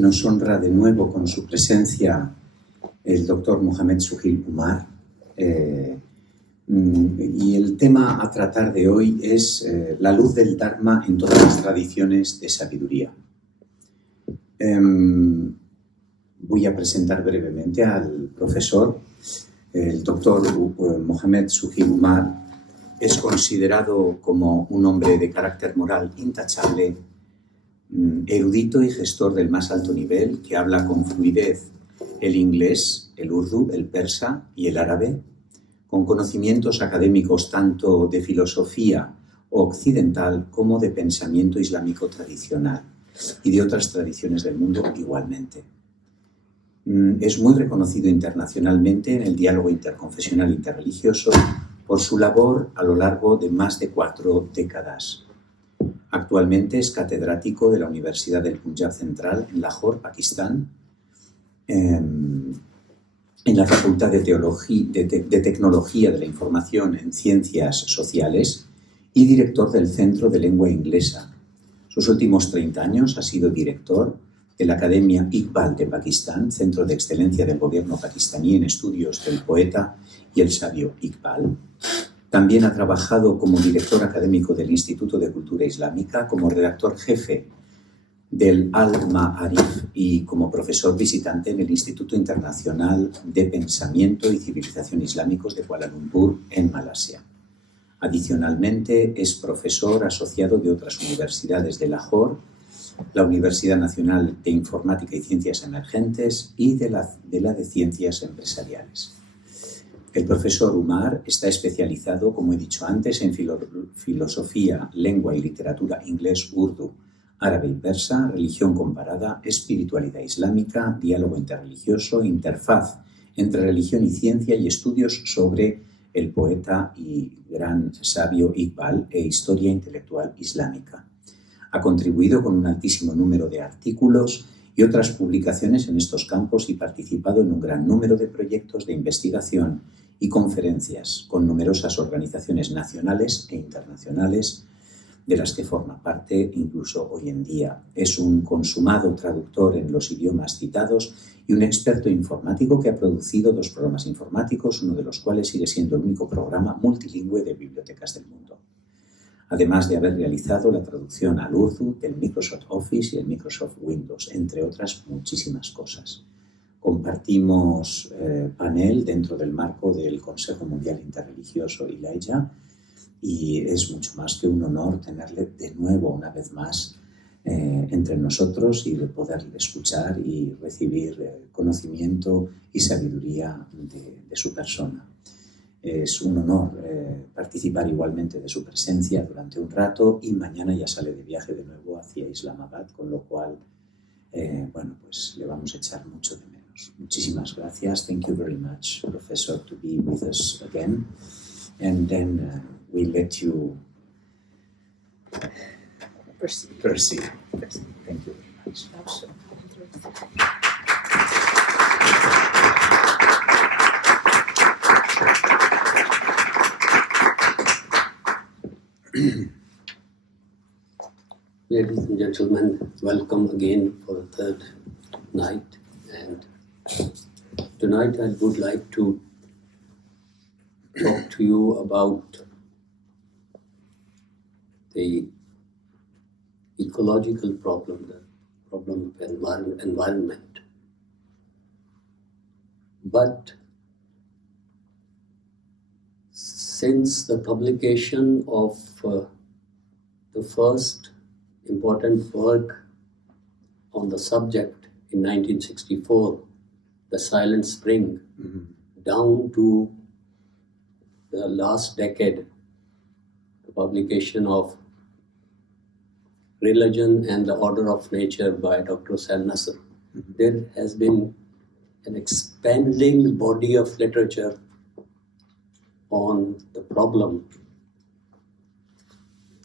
nos honra de nuevo con su presencia el doctor Suheyl Umar. Y el tema a tratar de hoy es la luz del Dharma en todas las tradiciones de sabiduría. Voy a presentar brevemente al profesor. El doctor Suheyl Umar es considerado como un hombre de carácter moral intachable, erudito y gestor del más alto nivel, que habla con fluidez el inglés, el urdu, el persa y el árabe, con conocimientos académicos tanto de filosofía occidental como de pensamiento islámico tradicional y de otras tradiciones del mundo igualmente. Es muy reconocido internacionalmente en el diálogo interconfesional interreligioso por su labor a lo largo de más de 4 décadas. Actualmente es catedrático de la Universidad de Punjab Central en Lahore, Pakistán, en la Facultad de Tecnología de la Información en Ciencias Sociales y director del Centro de Lengua Inglesa. Sus últimos 30 años ha sido director de la Academia Iqbal de Pakistán, centro de excelencia del gobierno pakistaní en estudios del poeta y el sabio Iqbal. También ha trabajado como director académico del Instituto de Cultura Islámica, como redactor jefe del Al-Ma'arif y como profesor visitante en el Instituto Internacional de Pensamiento y Civilización Islámicos de Kuala Lumpur, en Malasia. Adicionalmente, es profesor asociado de otras universidades de Lahore, la Universidad Nacional de Informática y Ciencias Emergentes y de la de Ciencias Empresariales. El profesor Umar está especializado, como he dicho antes, en filosofía, lengua y literatura inglés, urdu, árabe y persa, religión comparada, espiritualidad islámica, diálogo interreligioso, interfaz entre religión y ciencia y estudios sobre el poeta y gran sabio Iqbal e historia intelectual islámica. Ha contribuido con un altísimo número de artículos y otras publicaciones en estos campos y participado en un gran número de proyectos de investigación y conferencias con numerosas organizaciones nacionales e internacionales de las que forma parte incluso hoy en día. Es un consumado traductor en los idiomas citados y un experto informático que ha producido 2 programas informáticos, uno de los cuales sigue siendo el único programa multilingüe de bibliotecas del mundo. Además de haber realizado la traducción al urdu del Microsoft Office y el Microsoft Windows, entre otras muchísimas cosas. Compartimos panel dentro del marco del Consejo Mundial Interreligioso ILAIJA y es mucho más que un honor tenerle de nuevo, una vez más, entre nosotros y de poder escuchar y recibir conocimiento y sabiduría de su persona. Es un honor participar igualmente de su presencia durante un rato y mañana ya sale de viaje de nuevo hacia Islamabad, con lo cual, pues le vamos a echar mucho de menos. Muchísimas gracias. Thank you very much, Professor, to be with us again. And then we let you proceed. Thank you very much. Ladies and gentlemen, welcome again for the 3rd night. And tonight I would like to talk to you about the ecological problem, the problem of environment. But since the publication of the first important work on the subject in 1964, The Silent Spring, down to the last decade, the publication of Religion and the Order of Nature by Dr. Hussain Nasr, there has been an expanding body of literature on the problem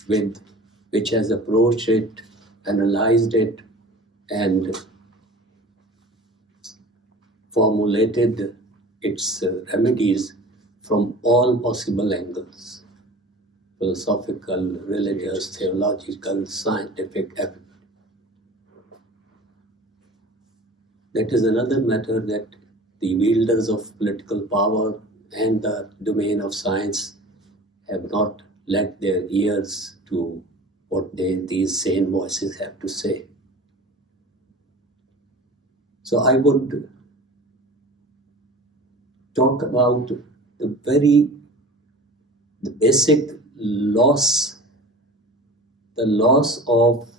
which has approached it, analyzed it, and formulated its remedies from all possible angles: philosophical, religious, theological, scientific, everything. that is another matter that the wielders of political power and the domain of science have not lent their ears to what these sane voices have to say. So I would talk about the basic loss, the loss of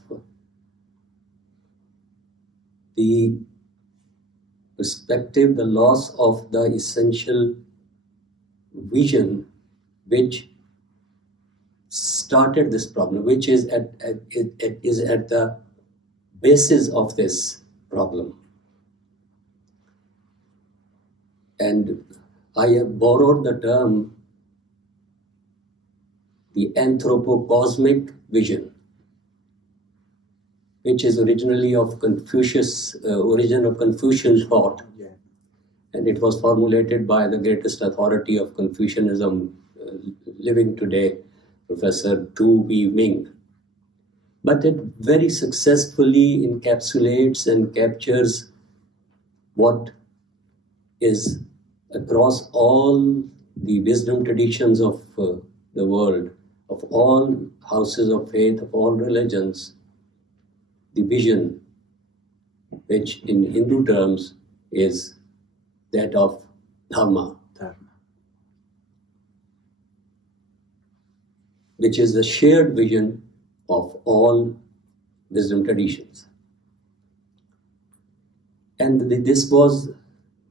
the perspective, the loss of the essential vision which started this problem, which is at the basis of this problem. And I have borrowed the term the anthropocosmic vision, which is originally of origin of Confucian thought, and it was formulated by the greatest authority of Confucianism living today, Professor Tu V. Ming. But it very successfully encapsulates and captures what is across all the wisdom traditions of the world, of all houses of faith, of all religions, the vision, which in Hindu terms is that of Dharma, which is the shared vision of all wisdom traditions. And this was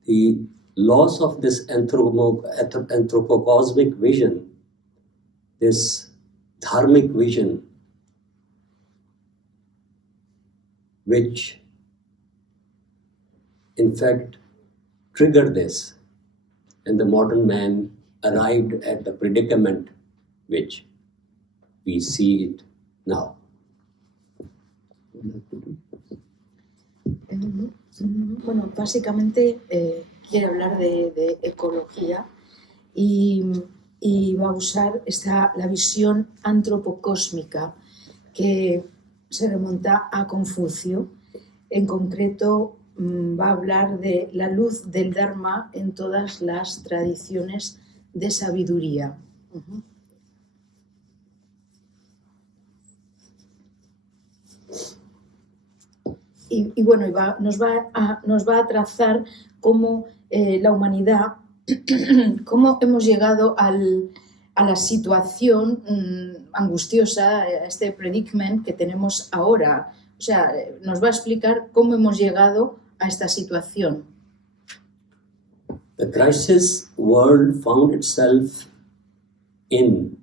the loss of this anthropocosmic vision, this dharmic vision, which in fact triggered this, and the modern man arrived at the predicament which we see it now. Bueno, básicamente quiere hablar de ecología y va a usar la visión antropocósmica que se remonta a Confucio. En concreto, va a hablar de la luz del Dharma en todas las tradiciones de sabiduría. Y bueno, nos va a trazar cómo la humanidad, cómo hemos llegado a la situación angustiosa, a este predicament que tenemos ahora. O sea, nos va a explicar cómo hemos llegado a esta situación. The crisis world found itself in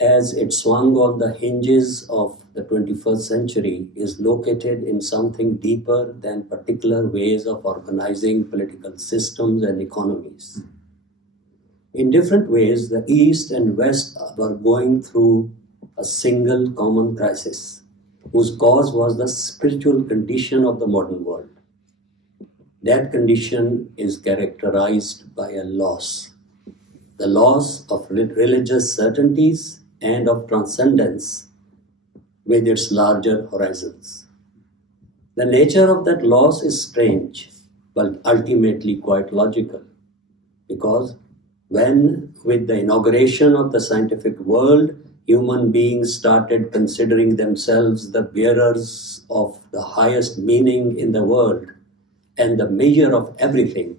as it swung on the hinges of the 21st century is located in something deeper than particular ways of organizing political systems and economies. In different ways, the East and West were going through a single common crisis, whose cause was the spiritual condition of the modern world. That condition is characterized by a loss, the loss of religious certainties and of transcendence with its larger horizons. The nature of that loss is strange, but ultimately quite logical, because when, with the inauguration of the scientific world, human beings started considering themselves the bearers of the highest meaning in the world and the measure of everything,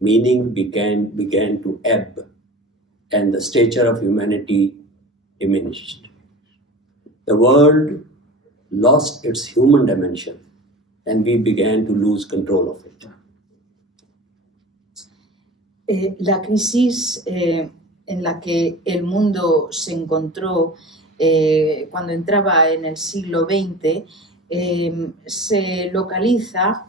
meaning began to ebb, and the stature of humanity diminished. The world lost its human dimension, and we began to lose control of it. La crisis en la que el mundo se encontró cuando entraba en el siglo XX se localiza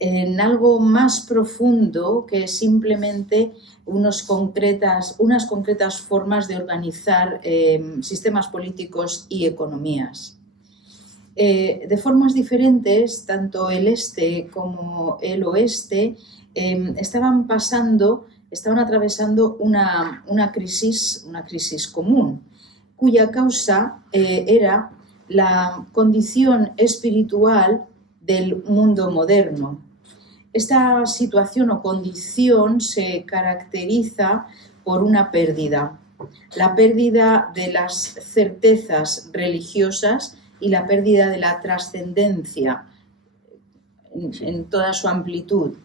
en algo más profundo que simplemente unas concretas formas de organizar sistemas políticos y economías. De formas diferentes, tanto el este como el oeste estaban atravesando una crisis común, cuya causa era la condición espiritual del mundo moderno. Esta situación o condición se caracteriza por una pérdida, la pérdida de las certezas religiosas y la pérdida de la trascendencia en toda su amplitud.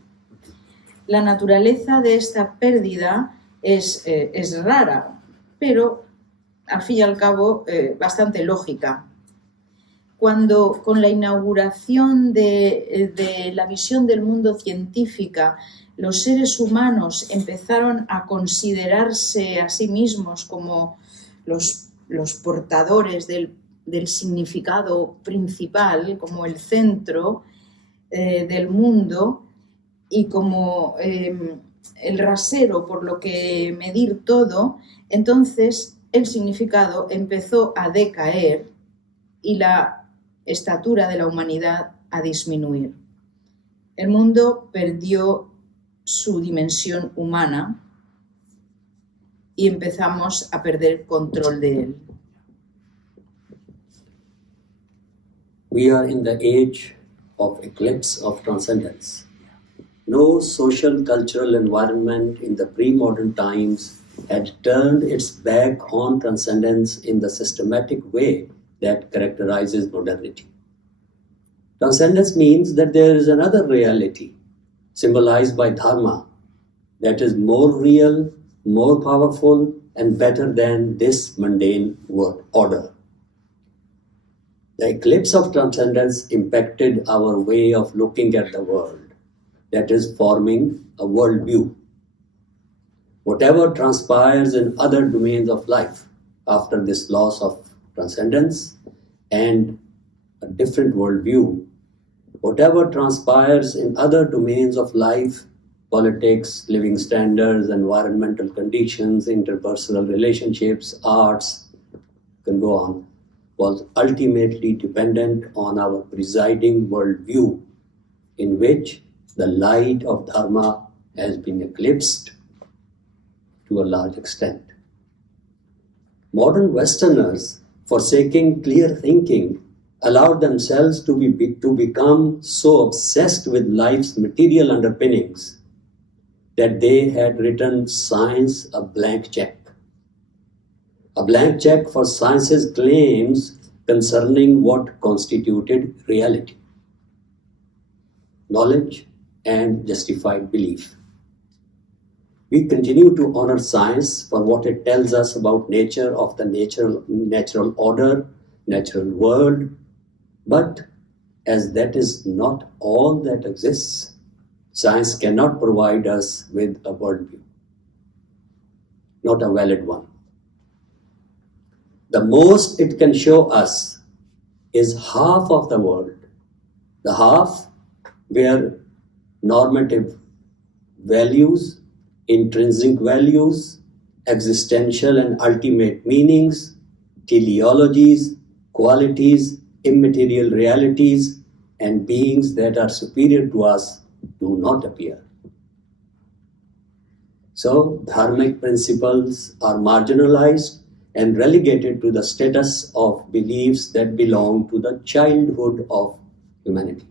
La naturaleza de esta pérdida es rara, pero al fin y al cabo bastante lógica. Cuando con la inauguración de la visión del mundo científica los seres humanos empezaron a considerarse a sí mismos como los portadores del significado principal, como el centro del mundo y como el rasero por lo que medir todo, entonces el significado empezó a decaer y la estatura de la humanidad a disminuir. El mundo perdió su dimensión humana y empezamos a perder control de él. We are in the age of eclipse of transcendence. No social cultural environment in the pre-modern times had turned its back on transcendence in the systematic way that characterizes modernity. Transcendence means that there is another reality, symbolized by Dharma, that is more real, more powerful, and better than this mundane world order. The eclipse of transcendence impacted our way of looking at the world, that is forming a worldview. Whatever transpires in other domains of life after this loss of transcendence and a different worldview, whatever transpires in other domains of life, politics, living standards, environmental conditions, interpersonal relationships, arts, can go on, was ultimately dependent on our presiding worldview, in which the light of Dharma has been eclipsed to a large extent. Modern Westerners, forsaking clear thinking, allowed themselves to become so obsessed with life's material underpinnings that they had written science a blank check. A blank check for science's claims concerning what constituted reality, knowledge, and justified belief. We continue to honor science for what it tells us about nature of the natural order, natural world, but as that is not all that exists, science cannot provide us with a worldview, not a valid one. The most it can show us is half of the world, the half where normative values, intrinsic values, existential and ultimate meanings, teleologies, qualities, immaterial realities, and beings that are superior to us do not appear. So, dharmic principles are marginalized and relegated to the status of beliefs that belong to the childhood of humanity.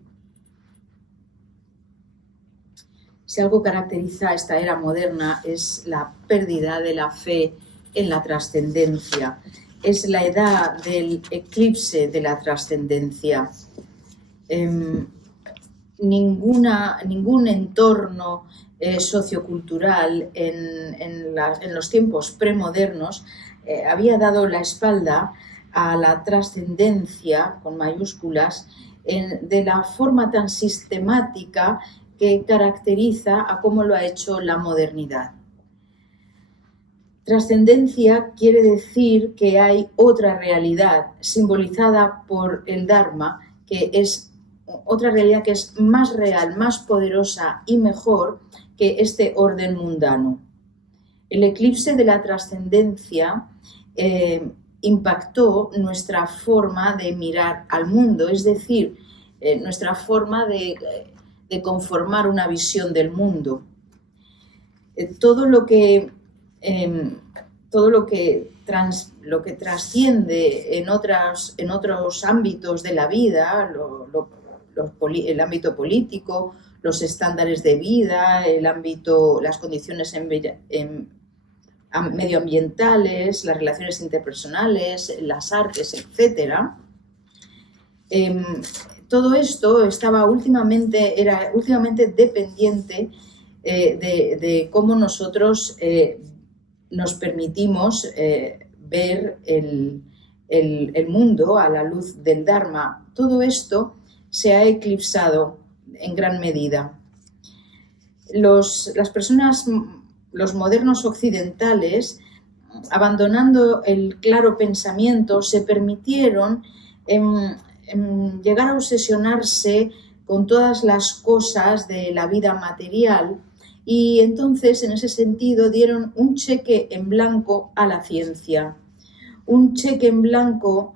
Si algo caracteriza esta era moderna es la pérdida de la fe en la trascendencia. Es la edad del eclipse de la trascendencia. Ningún entorno sociocultural en los tiempos premodernos había dado la espalda a la trascendencia, con mayúsculas, de la forma tan sistemática que caracteriza a cómo lo ha hecho la modernidad. Trascendencia quiere decir que hay otra realidad simbolizada por el Dharma, que es otra realidad que es más real, más poderosa y mejor que este orden mundano. El eclipse de la trascendencia impactó nuestra forma de mirar al mundo, es decir, nuestra forma de conformar una visión del mundo. Todo lo que trasciende en otros ámbitos de la vida, el ámbito político, los estándares de vida, las condiciones medioambientales, las relaciones interpersonales, las artes, etc. Todo esto era últimamente dependiente de cómo nosotros nos permitimos ver el mundo a la luz del Dharma. Todo esto se ha eclipsado en gran medida. Los modernos occidentales, abandonando el claro pensamiento, se permitieron llegar a obsesionarse con todas las cosas de la vida material y entonces, en ese sentido, dieron un cheque en blanco a la ciencia. Un cheque en blanco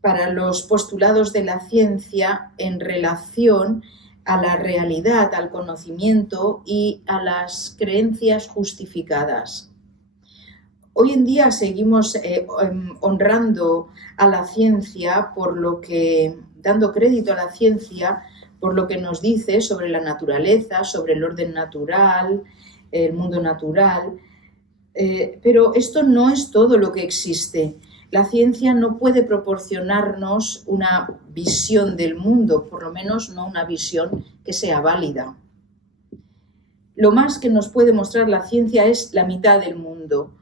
para los postulados de la ciencia en relación a la realidad, al conocimiento y a las creencias justificadas. Hoy en día seguimos honrando a la ciencia dando crédito a la ciencia por lo que nos dice sobre la naturaleza, sobre el orden natural, el mundo natural, pero esto no es todo lo que existe. La ciencia no puede proporcionarnos una visión del mundo, por lo menos no una visión que sea válida. Lo más que nos puede mostrar la ciencia es la mitad del mundo,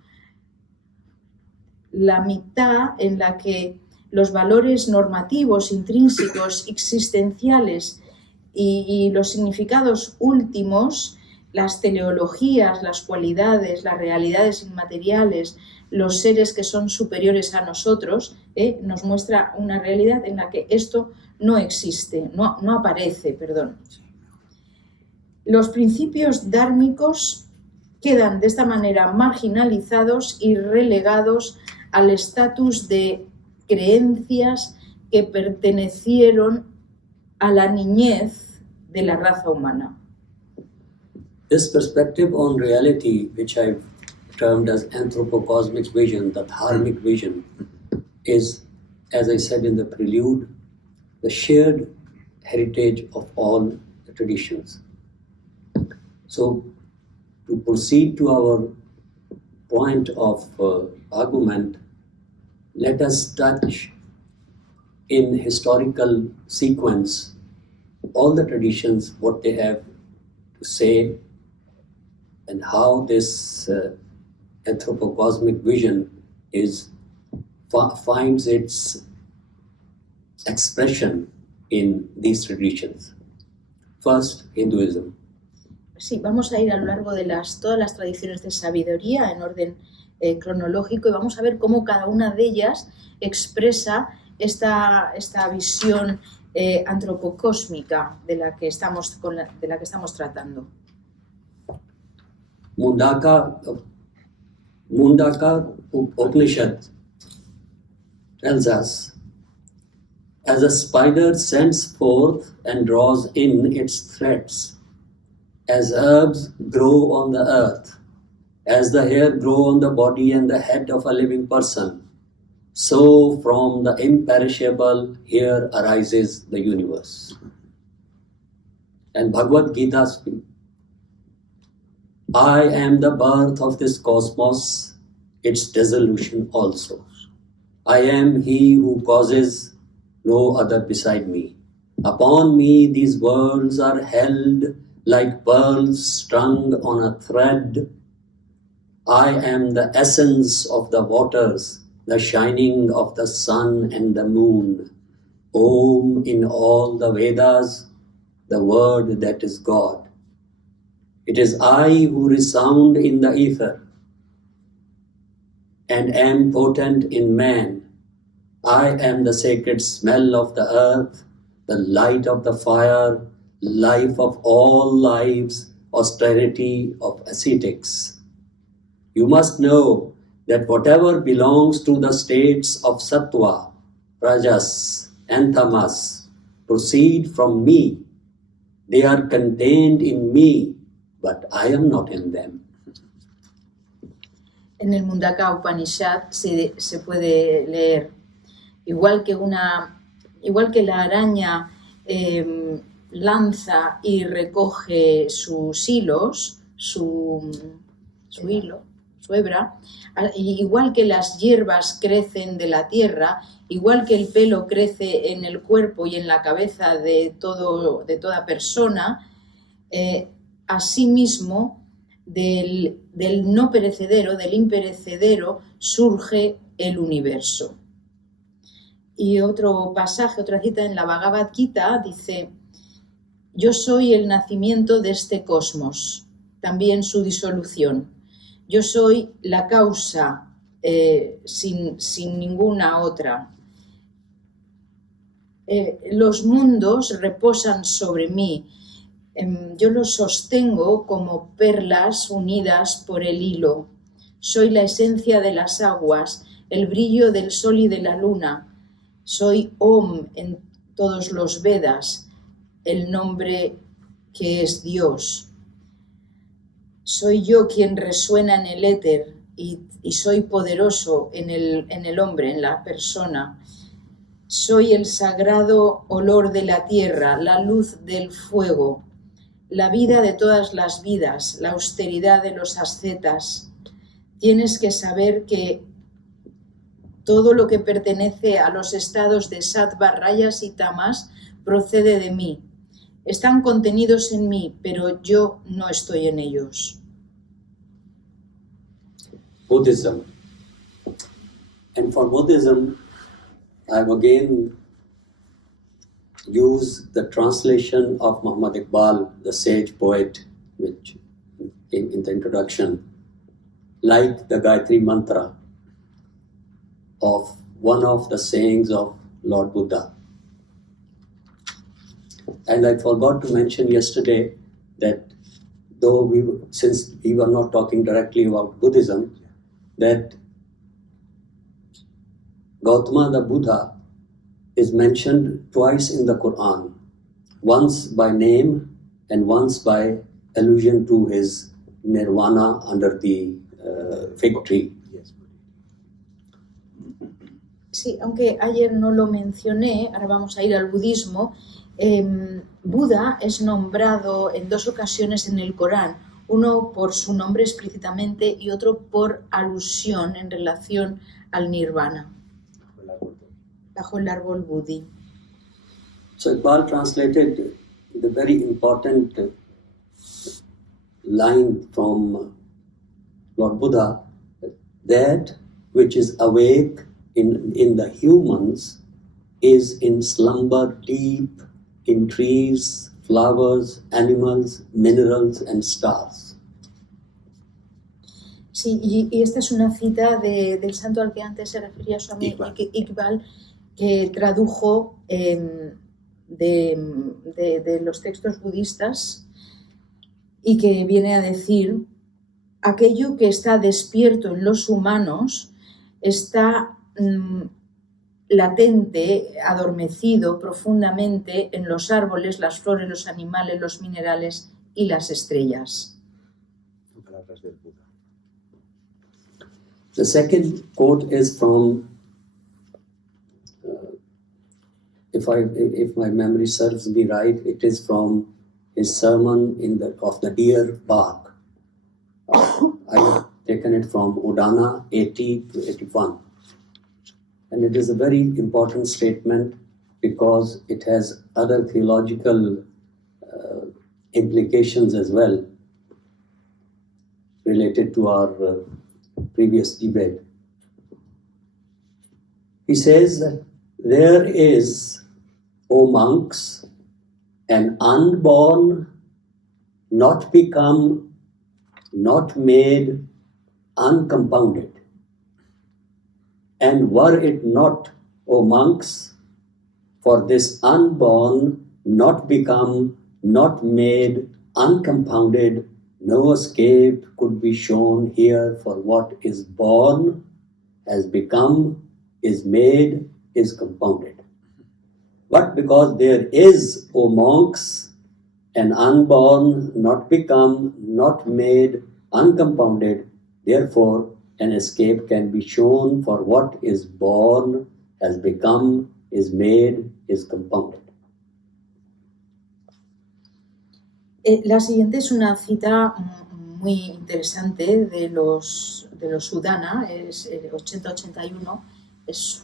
la mitad en la que los valores normativos, intrínsecos, existenciales y los significados últimos, las teleologías, las cualidades, las realidades inmateriales, los seres que son superiores a nosotros, nos muestra una realidad en la que esto no existe, no aparece, perdón. Los principios dármicos quedan de esta manera marginalizados y relegados al estatus de creencias que pertenecieron a la niñez de la raza humana. This perspective on reality, which I've termed as anthropocosmic vision, the dharmic vision, is, as I said in the prelude, the shared heritage of all the traditions. So, to proceed to our point of argument, let us touch in historical sequence all the traditions, what they have to say, and how this anthropocosmic vision finds its expression in these traditions. First, Hinduism. Sí, vamos a ir a lo largo de todas las tradiciones de sabiduría en orden cronológico y vamos a ver cómo cada una de ellas expresa esta visión antropocósmica de la que estamos tratando. Mundaka Upanishad tells us, as a spider sends forth and draws in its threads, as herbs grow on the earth, as the hair grow on the body and the head of a living person, so from the imperishable here arises the universe. And Bhagavad Gita speaks, I am the birth of this cosmos, its dissolution also. I am he who causes, no other beside me. Upon me these worlds are held like pearls strung on a thread. I am the essence of the waters, the shining of the sun and the moon. Om in all the Vedas, the word that is God. It is I who resound in the ether and am potent in man. I am the sacred smell of the earth, the light of the fire, life of all lives, austerity of ascetics. You must know that whatever belongs to the states of sattva, rajas, and tamas proceed from me. They are contained in me, but I am not in them. En el Mundaka Upanishad se puede leer, igual que la araña lanza y recoge sus hilos, su hilo, su hebra, igual que las hierbas crecen de la tierra, igual que el pelo crece en el cuerpo y en la cabeza de toda persona, asimismo del no perecedero, del imperecedero, surge el universo. Y otro pasaje, otra cita en la Bhagavad Gita dice: yo soy el nacimiento de este cosmos, también su disolución. Yo soy la causa sin ninguna otra. Los mundos reposan sobre mí. Yo los sostengo como perlas unidas por el hilo. Soy la esencia de las aguas, el brillo del sol y de la luna. Soy Om en todos los Vedas, el nombre que es Dios. Soy yo quien resuena en el éter y soy poderoso en el hombre, en la persona. Soy el sagrado olor de la tierra, la luz del fuego, la vida de todas las vidas, la austeridad de los ascetas. Tienes que saber que todo lo que pertenece a los estados de sattva, rayas y tamas procede de mí. Están contenidos en mí, pero yo no estoy en ellos. Buddhism. And for Buddhism, I've again used the translation of Muhammad Iqbal, the sage poet, which came in the introduction, like the Gayatri Mantra of one of the sayings of Lord Buddha. And I forgot to mention yesterday that since we were not talking directly about Buddhism, that Gautama the Buddha is mentioned twice in the Quran, once by name and once by allusion to his nirvana under the fig tree. Sí, aunque ayer no lo mencioné, ahora vamos a ir al budismo. Buda es nombrado en dos ocasiones en el Corán, uno por su nombre explícitamente y otro por alusión en relación al nirvana, bajo el árbol Bodhi. So Iqbal translated the very important line from Lord Buddha, that which is awake in the humans is in slumber deep in trees, flowers, animals, minerals and stars. Sí, y esta es una cita del santo al que antes se refería su amigo Iqbal, que tradujo de los textos budistas y que viene a decir: aquello que está despierto en los humanos está latente, adormecido profundamente en los árboles, las flores, los animales, los minerales y las estrellas. Palabras del Buda. The second quote is from, if my memory serves me right, it is from his sermon of the deer bark. I have taken it from Udana 80 to 81. And it is a very important statement because it has other theological implications as well related to our previous debate. He says that there is, O monks, an unborn, not become, not made, uncompounded. And were it not, O monks, for this unborn, not become, not made, uncompounded, no escape could be shown here, for what is born, has become, is made, is compounded. But because there is, O monks, an unborn, not become, not made, uncompounded, therefore an escape can be shown, for what is born, has become, is made, is compounded. La siguiente es una cita muy interesante de los Sudana, es 80-81, es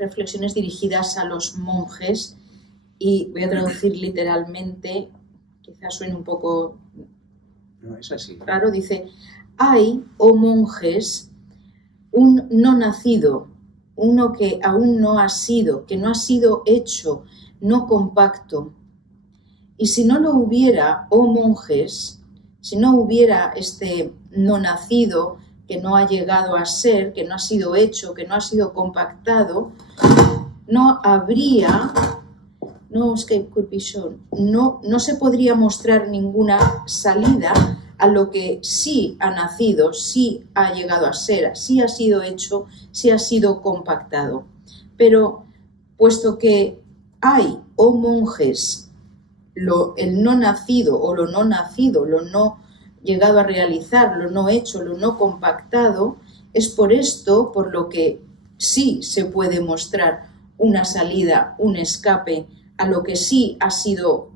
reflexiones dirigidas a los monjes y voy a traducir literalmente, quizás suene un poco No es así. raro, dice: hay, oh monjes, un no nacido, uno que aún no ha sido, que no ha sido hecho, no compacto. Y si no lo hubiera, oh monjes, si no hubiera este no nacido, que no ha llegado a ser, que no ha sido hecho, que no ha sido compactado, no habría, no se podría mostrar ninguna salida a lo que sí ha nacido, sí ha llegado a ser, sí ha sido hecho, sí ha sido compactado. Pero puesto que hay, oh monjes, el no nacido o lo no nacido, lo no llegado a realizar, lo no hecho, lo no compactado, es por esto por lo que sí se puede mostrar una salida, un escape a lo que sí ha sido,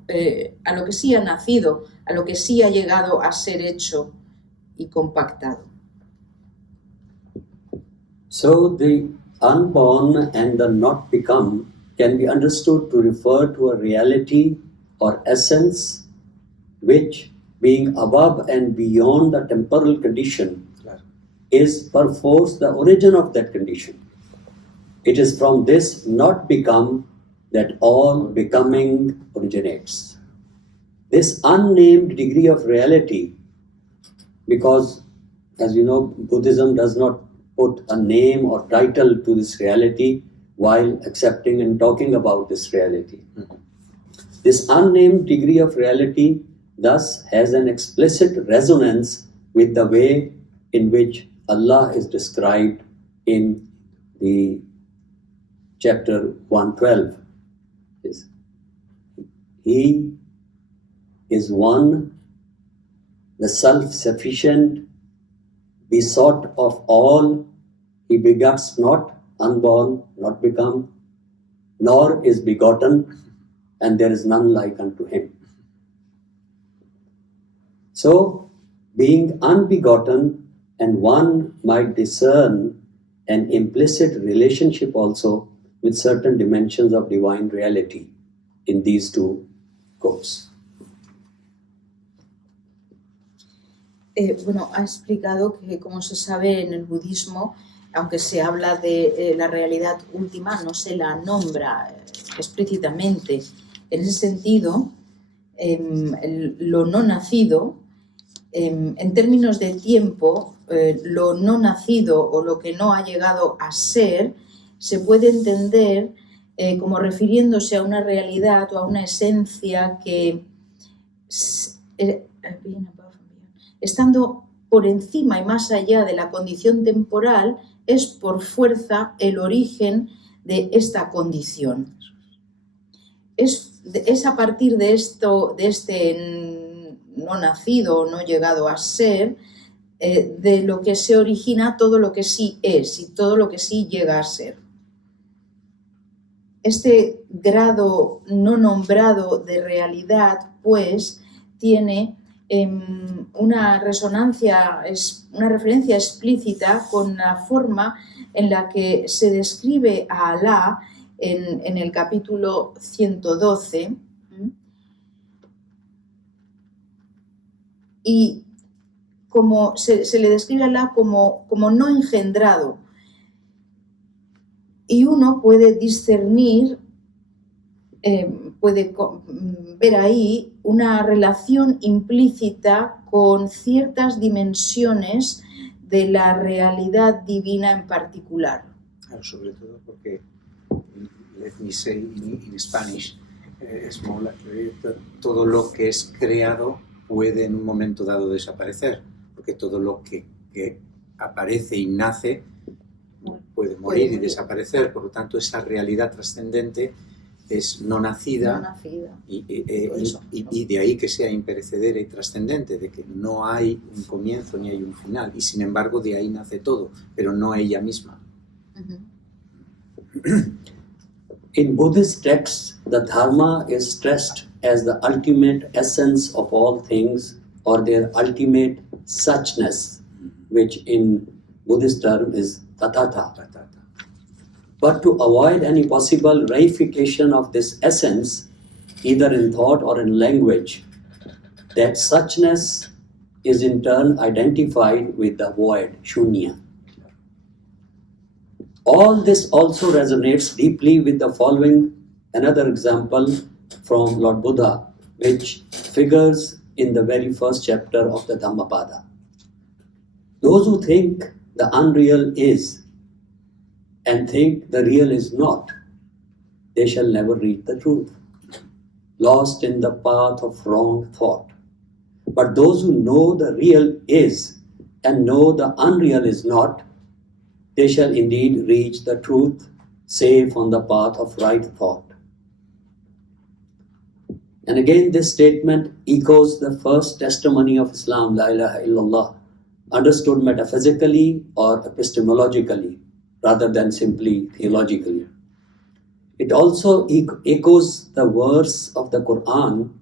a lo que sí ha nacido, a lo que sí ha llegado a ser hecho y compactado. So the unborn and the not become can be understood to refer to a reality or essence which, being above and beyond the temporal condition, is perforce the origin of that condition. It is from this not become that all becoming originates. This unnamed degree of reality, because as you know, Buddhism does not put a name or title to this reality while accepting and talking about this reality. This unnamed degree of reality thus has an explicit resonance with the way in which Allah is described in the chapter 112. He is one, the self-sufficient, besought of all. He begets not, unborn, not become, nor is begotten, and there is none like unto him. So, being unbegotten, and one might discern an implicit relationship also with certain dimensions of divine reality in these two quotes. Bueno, ha explicado que, como se sabe en el budismo, aunque se habla de la realidad última, no se la nombra explícitamente. En ese sentido, lo no nacido, en términos de tiempo, lo no nacido o lo que no ha llegado a ser, se puede entender como refiriéndose a una realidad o a una esencia que, estando por encima y más allá de la condición temporal, es por fuerza el origen de esta condición. Es a partir de esto, de este no nacido o no llegado a ser, de lo que se origina todo lo que sí es y todo lo que sí llega a ser. Este grado no nombrado de realidad, pues, tiene una resonancia, una referencia explícita con la forma en la que se describe a Alá en el capítulo 112 y como se le describe a Alá como no engendrado, y uno puede discernir, puede ver ahí una relación implícita con ciertas dimensiones de la realidad divina en particular. Claro, sobre todo porque, let me say in Spanish, todo lo que es creado puede en un momento dado desaparecer, porque todo lo que aparece y nace puede morir y desaparecer, por lo tanto esa realidad trascendente es no nacida, y de ahí que sea imperecedera y trascendente, de que no hay un comienzo ni hay un final, y sin embargo de ahí nace todo, pero no ella misma. In Buddhist texts, the Dharma is stressed as the ultimate essence of all things or their ultimate suchness, which in Buddhist term is tatata. But to avoid any possible reification of this essence, either in thought or in language, that suchness is in turn identified with the void, shunya. All this also resonates deeply with the following another example from Lord Buddha, which figures in the very first chapter of the Dhammapada. Those who think the unreal is and think the real is not, they shall never reach the truth, lost in the path of wrong thought. But those who know the real is and know the unreal is not, they shall indeed reach the truth, safe on the path of right thought. And again, this statement echoes the first testimony of Islam, La ilaha illallah, understood metaphysically or epistemologically, rather than simply theologically. It also echoes the verse of the Quran,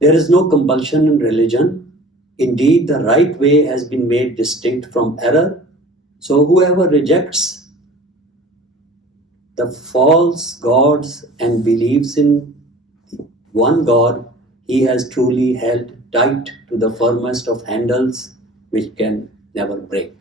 there is no compulsion in religion. Indeed, the right way has been made distinct from error. So whoever rejects the false gods and believes in one God, he has truly held tight to the firmest of handles which can never break.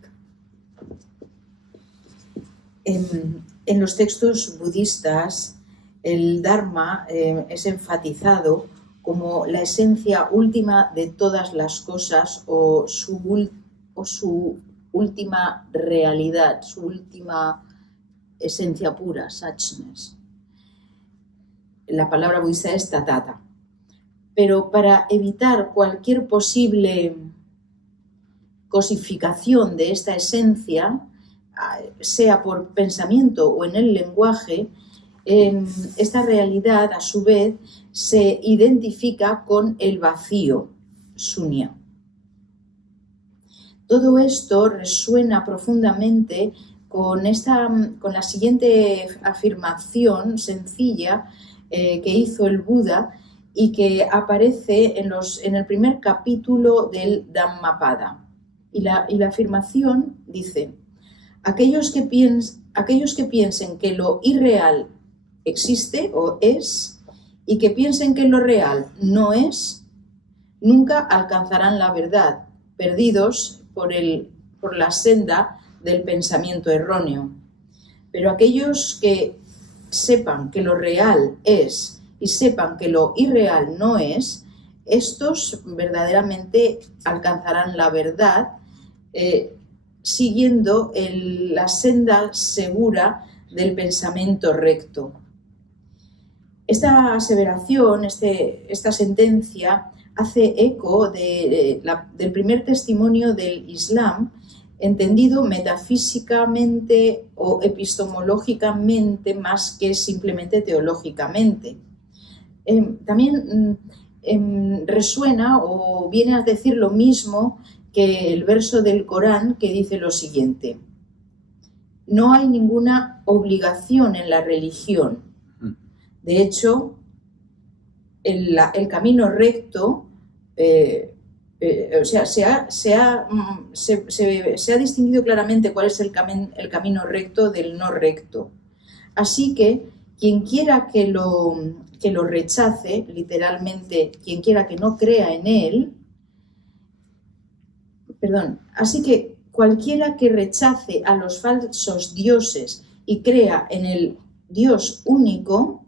En los textos budistas, el Dharma es enfatizado como la esencia última de todas las cosas o su última realidad, su última esencia pura, suchness. La palabra budista es tatata. Pero para evitar cualquier posible cosificación de esta esencia, sea por pensamiento o en el lenguaje, esta realidad a su vez se identifica con el vacío, sunya. Todo esto resuena profundamente con la siguiente afirmación sencilla que hizo el Buda y que aparece en el primer capítulo del Dhammapada. Y la afirmación dice: aquellos que piensen que lo irreal existe o es y que piensen que lo real no es, nunca alcanzarán la verdad, perdidos por la senda del pensamiento erróneo. Pero aquellos que sepan que lo real es y sepan que lo irreal no es, estos verdaderamente alcanzarán la verdad siguiendo la senda segura del pensamiento recto. Esta aseveración, esta sentencia, hace eco del primer testimonio del Islam, entendido metafísicamente o epistemológicamente más que simplemente teológicamente. También resuena o viene a decir lo mismo que el verso del Corán que dice lo siguiente: no hay ninguna obligación en la religión. De hecho, el camino recto, se ha distinguido claramente cuál es el camino recto del no recto. Así que quien quiera que lo rechace, literalmente, quien quiera que no crea en él, así que cualquiera que rechace a los falsos dioses y crea en el Dios único,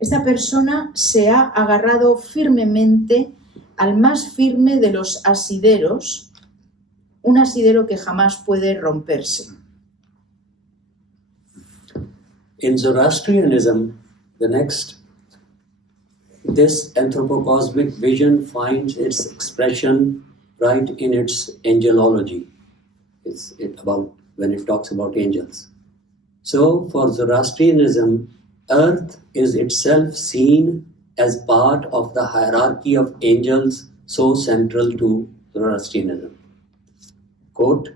esta persona se ha agarrado firmemente al más firme de los asideros, un asidero que jamás puede romperse. In Zoroastrianism, this anthropocosmic vision finds its expression right in its angelology. It's about when it talks about angels. So for Zoroastrianism, Earth is itself seen as part of the hierarchy of angels so central to Zoroastrianism. Quote,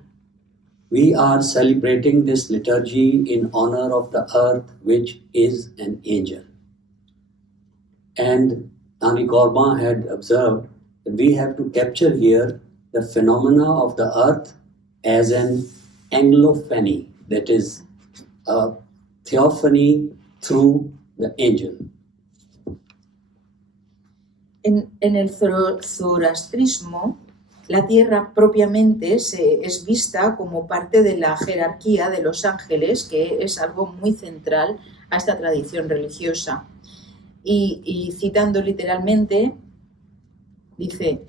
we are celebrating this liturgy in honor of the earth which is an angel. And Ani Korma had observed that we have to capture here the phenomena of the earth as an anglophany, that is a theophany through the angel. En el zoroastrismo, la Tierra propiamente es vista como parte de la jerarquía de los ángeles, que es algo muy central a esta tradición religiosa. Y citando literalmente, dice: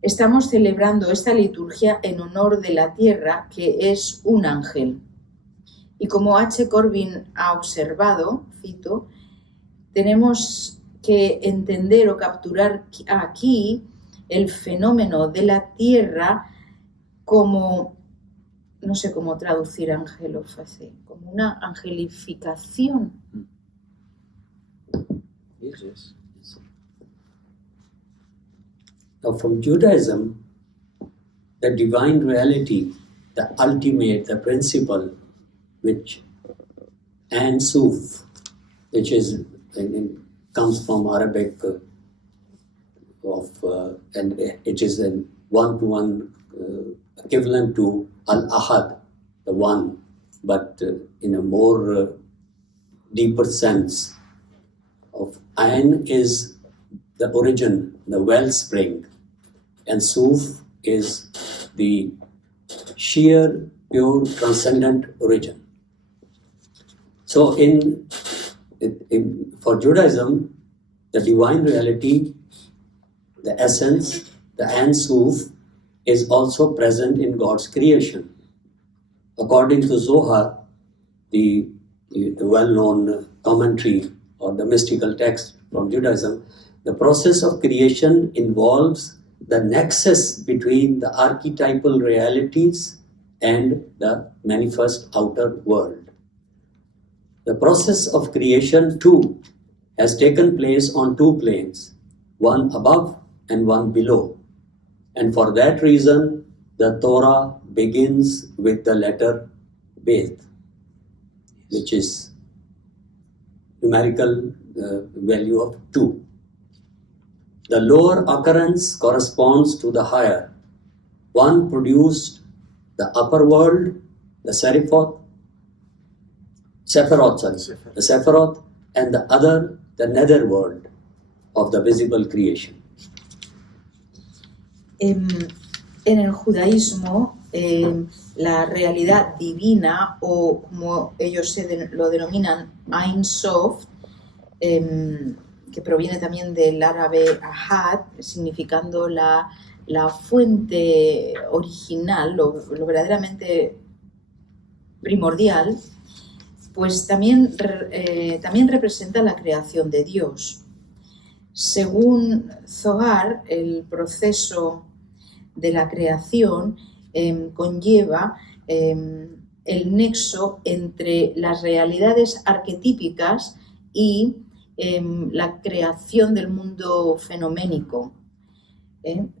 estamos celebrando esta liturgia en honor de la Tierra, que es un ángel. Y como H. Corbin ha observado, cito, tenemos que entender o capturar aquí el fenómeno de la Tierra como, no sé cómo traducir angelófase, como una angelificación. Yes. Now, from Judaism, the divine reality, the ultimate, the principle, which and Suf, which is comes from Arabic and it is a one-to-one equivalent to Al-Ahad, the one, but in a more deeper sense of Ain is the origin, the wellspring, and Suf is the sheer, pure, transcendent origin. So for Judaism, the divine reality, the essence, the Ein Sof, is also present in God's creation. According to Zohar, the well-known commentary or the mystical text from Judaism, the process of creation involves the nexus between the archetypal realities and the manifest outer world. The process of creation, too, has taken place on two planes, one above and one below. And for that reason, the Torah begins with the letter Bet, which is numerical value of 2. The lower occurrence corresponds to the higher. One produced the upper world, the Sephiroth, and the other, the nether world of the visible creation. En el judaísmo, la realidad divina, o como ellos lo denominan, Ein Sof, que proviene también del árabe ahad, significando la fuente original, lo verdaderamente primordial, pues también representa la creación de Dios. Según Zohar, el proceso de la creación conlleva el nexo entre las realidades arquetípicas y la creación del mundo fenoménico.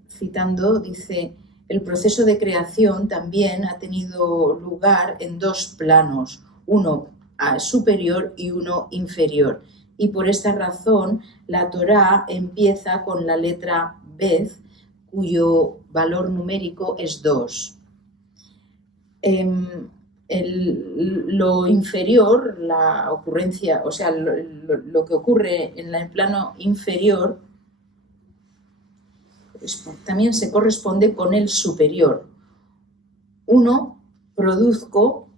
Citando, dice, el proceso de creación también ha tenido lugar en dos planos, uno superior y uno inferior. Y por esta razón, la Torá empieza con la letra Bet, cuyo valor numérico es 2. Lo inferior, la ocurrencia, o sea, lo que ocurre en el plano inferior, también se corresponde con el superior. Uno produjo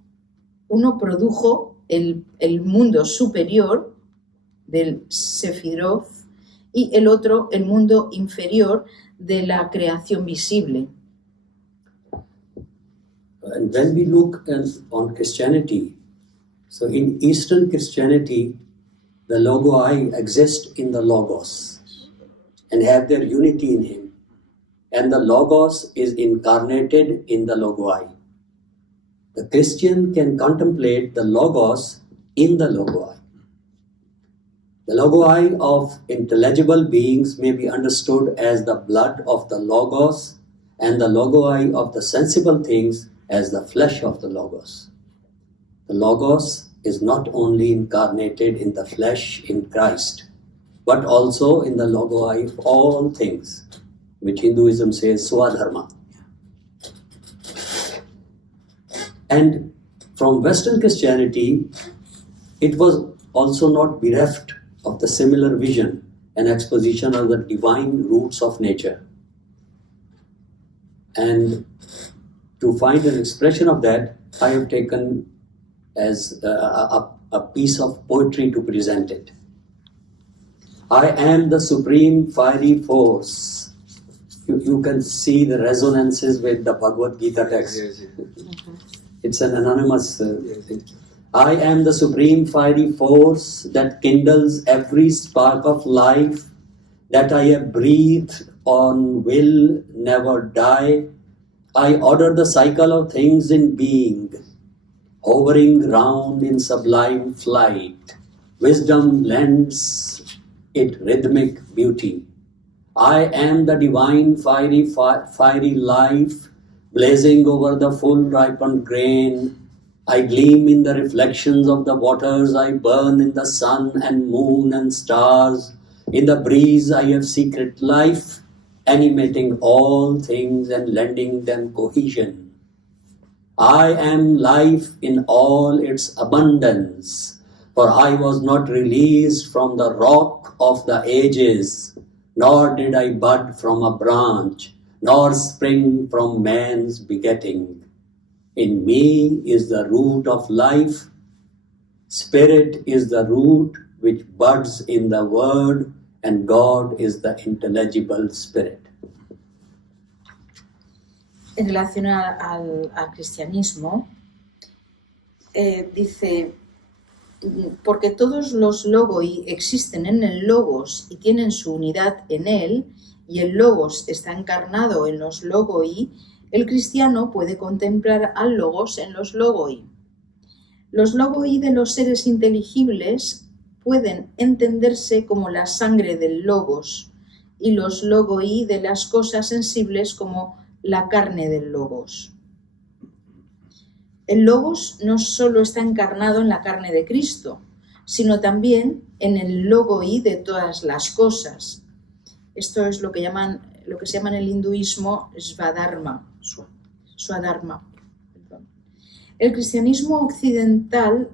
el mundo superior del Sephiroth y el otro el mundo inferior de la creación visible. And when we look on Christianity, so in Eastern Christianity, the logoi exist in the logos and have their unity in him. And the logos is incarnated in the logoi. The Christian can contemplate the logos in the logoi. The logoi of intelligible beings may be understood as the blood of the logos, and the logoi of the sensible things as the flesh of the logos. The logos is not only incarnated in the flesh in Christ, but also in the logoi of all things, which Hinduism says Swadharma. And from Western Christianity, it was also not bereft of the similar vision and exposition of the divine roots of nature. And to find an expression of that, I have taken as a piece of poetry to present it. I am the supreme fiery force. You can see the resonances with the Bhagavad Gita text. Yes, yes. It's an anonymous thing. I am the supreme fiery force that kindles every spark of life that I have breathed on will never die. I order the cycle of things in being, hovering round in sublime flight. Wisdom lends it rhythmic beauty. I am the divine fiery life, blazing over the full ripened grain. I gleam in the reflections of the waters, I burn in the sun and moon and stars. In the breeze I have secret life, animating all things and lending them cohesion. I am life in all its abundance, for I was not released from the rock of the ages, nor did I bud from a branch, nor spring from man's begetting. In me is the root of life. Spirit is the root which buds in the word, and God is the intelligible spirit. En relación al cristianismo, dice, porque todos los logoi existen en el logos y tienen su unidad en él, y el logos está encarnado en los logoi, el cristiano puede contemplar al logos en los logoi. Los logoi de los seres inteligibles pueden entenderse como la sangre del logos y los logoi de las cosas sensibles como la carne del logos. El logos no solo está encarnado en la carne de Cristo, sino también en el logoi de todas las cosas. Esto es lo que se llama en el hinduismo Swadharma. El cristianismo occidental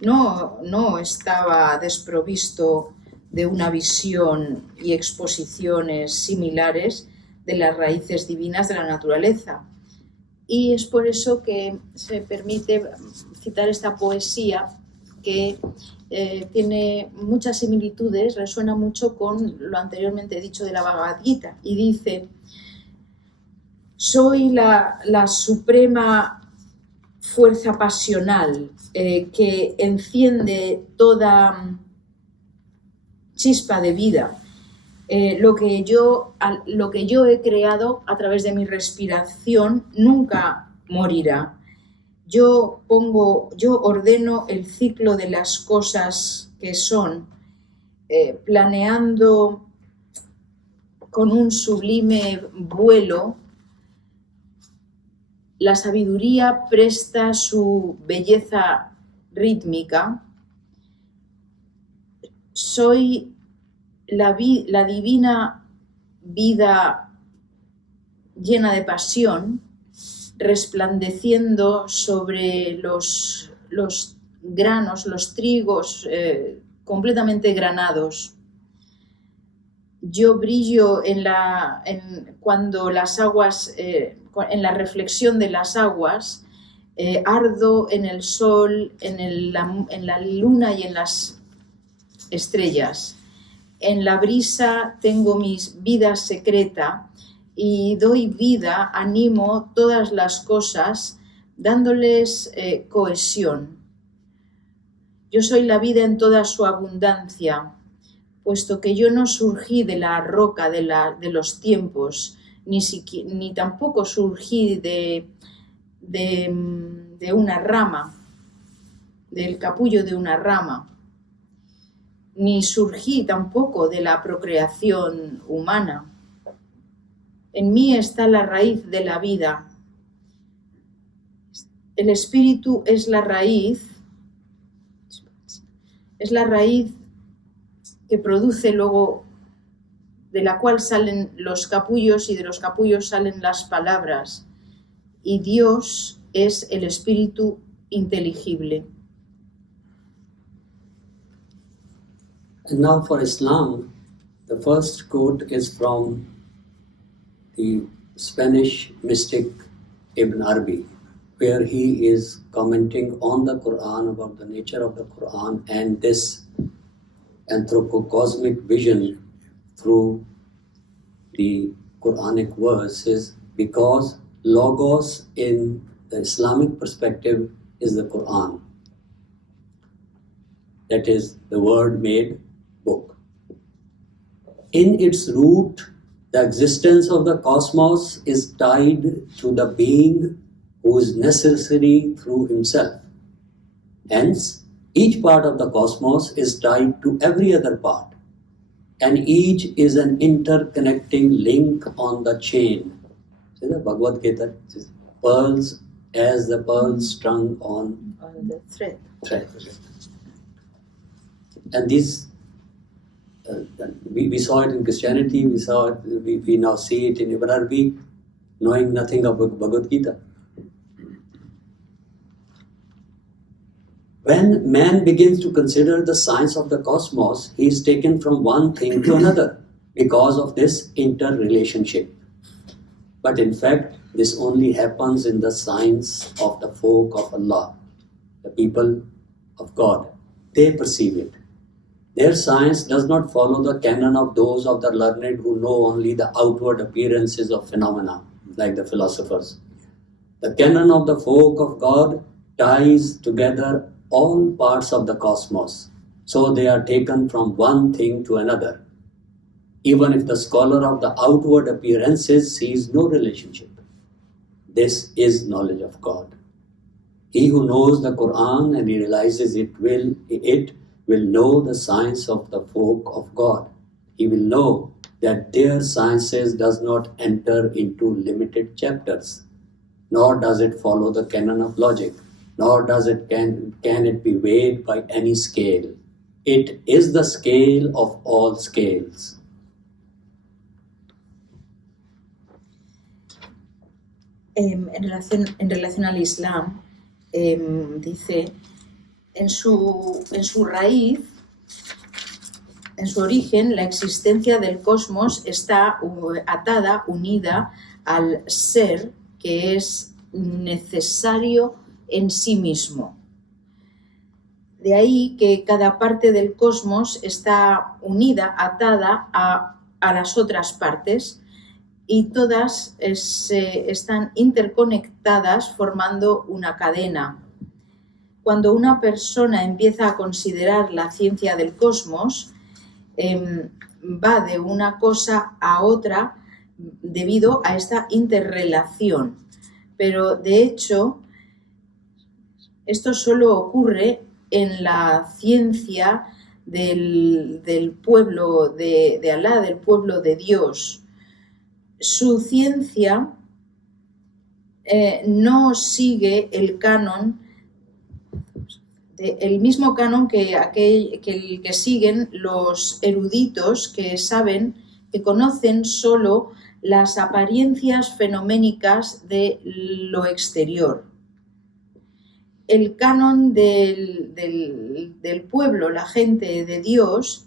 no estaba desprovisto de una visión y exposiciones similares de las raíces divinas de la naturaleza. Y es por eso que se permite citar esta poesía que tiene muchas similitudes, resuena mucho con lo anteriormente dicho de la Bhagavad Gita, y dice: soy la suprema fuerza pasional que enciende toda chispa de vida. Lo que yo he creado a través de mi respiración nunca morirá. Yo ordeno el ciclo de las cosas que son, planeando con un sublime vuelo. La sabiduría presta su belleza rítmica. Soy la divina vida llena de pasión, resplandeciendo sobre los granos, los trigos completamente granados. Yo brillo cuando las aguas, en la reflexión de las aguas, ardo en el sol, en la luna y en las estrellas. En la brisa tengo mi vida secreta y doy vida, animo todas las cosas, dándoles cohesión. Yo soy la vida en toda su abundancia, puesto que yo no surgí de la roca de los tiempos, ni tampoco surgí de una rama, del capullo de una rama, ni surgí tampoco de la procreación humana. En mí está la raíz de la vida. El espíritu es la raíz que produce luego, de la cual salen los capullos y de los capullos salen las palabras. Y Dios es el espíritu inteligible. And now for Islam, the first quote is from the Spanish mystic Ibn Arabi, where he is commenting on the Quran, about the nature of the Quran and this anthropocosmic vision through the Quranic verses, because Logos in the Islamic perspective is the Quran. That is the word made book. In its root, the existence of the cosmos is tied to the being who is necessary through himself. Hence, each part of the cosmos is tied to every other part, and each is an interconnecting link on the chain. See the Bhagavad Gita, pearls as the pearls strung on The thread. And these, we saw it in Christianity, we now see it in Ibn Arabi, knowing nothing of Bhagavad Gita. When man begins to consider the science of the cosmos, he is taken from one thing to another because of this interrelationship. But in fact, this only happens in the science of the folk of Allah, the people of God. They perceive it. Their science does not follow the canon of those of the learned who know only the outward appearances of phenomena, like the philosophers. The canon of the folk of God ties together all parts of the cosmos, so they are taken from one thing to another, even if the scholar of the outward appearances sees no relationship. This is knowledge of God. He who knows the Quran and he realizes it will know the science of the folk of God. He will know that their sciences does not enter into limited chapters, nor does it follow the canon of logic, nor does it can it be weighed by any scale. It is the scale of all scales. En relación al Islam, dice, en su raíz, en su origen, la existencia del cosmos está atada, unida al ser que es necesario en sí mismo. De ahí que cada parte del cosmos está unida, atada a las otras partes, y todas están interconectadas formando una cadena. Cuando una persona empieza a considerar la ciencia del cosmos, va de una cosa a otra debido a esta interrelación. Pero de hecho, esto solo ocurre en la ciencia del pueblo de Alá, del pueblo de Dios. Su ciencia no sigue el canon, el mismo canon que el que siguen los eruditos que saben, que conocen solo las apariencias fenoménicas de lo exterior. El canon del pueblo, la gente de Dios,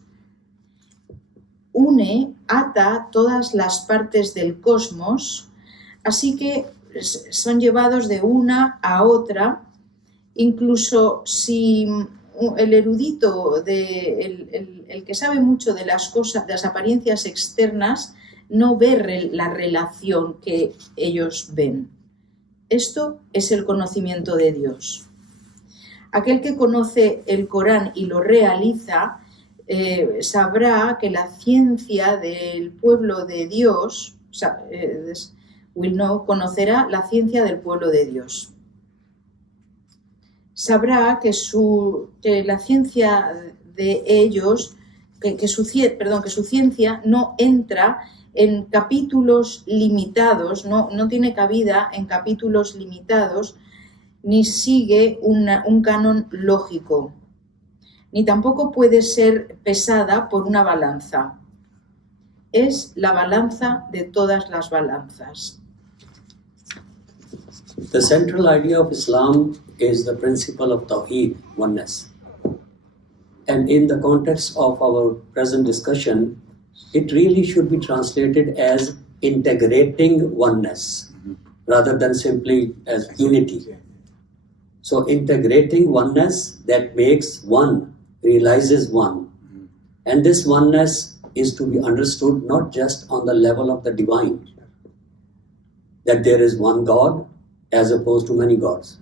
ata todas las partes del cosmos, así que son llevados de una a otra, incluso si el erudito, el que sabe mucho de las cosas, de las apariencias externas, no ve la relación que ellos ven. Esto es el conocimiento de Dios. Aquel que conoce el Corán y lo realiza, sabrá que la ciencia del pueblo de Dios, conocerá la ciencia del pueblo de Dios. Sabrá que la ciencia de ellos, que su ciencia no entra en capítulos limitados, no tiene cabida en capítulos limitados, ni sigue un canon lógico. ni tampoco puede ser pesada por una balanza. Es la balanza de todas las balanzas. The central idea of Islam is the principle of Tawheed, oneness. And in the context of our present discussion, it really should be translated as integrating oneness rather than simply as unity. So integrating oneness that makes one, realizes one. And this oneness is to be understood not just on the level of the divine, that there is one God as opposed to many gods.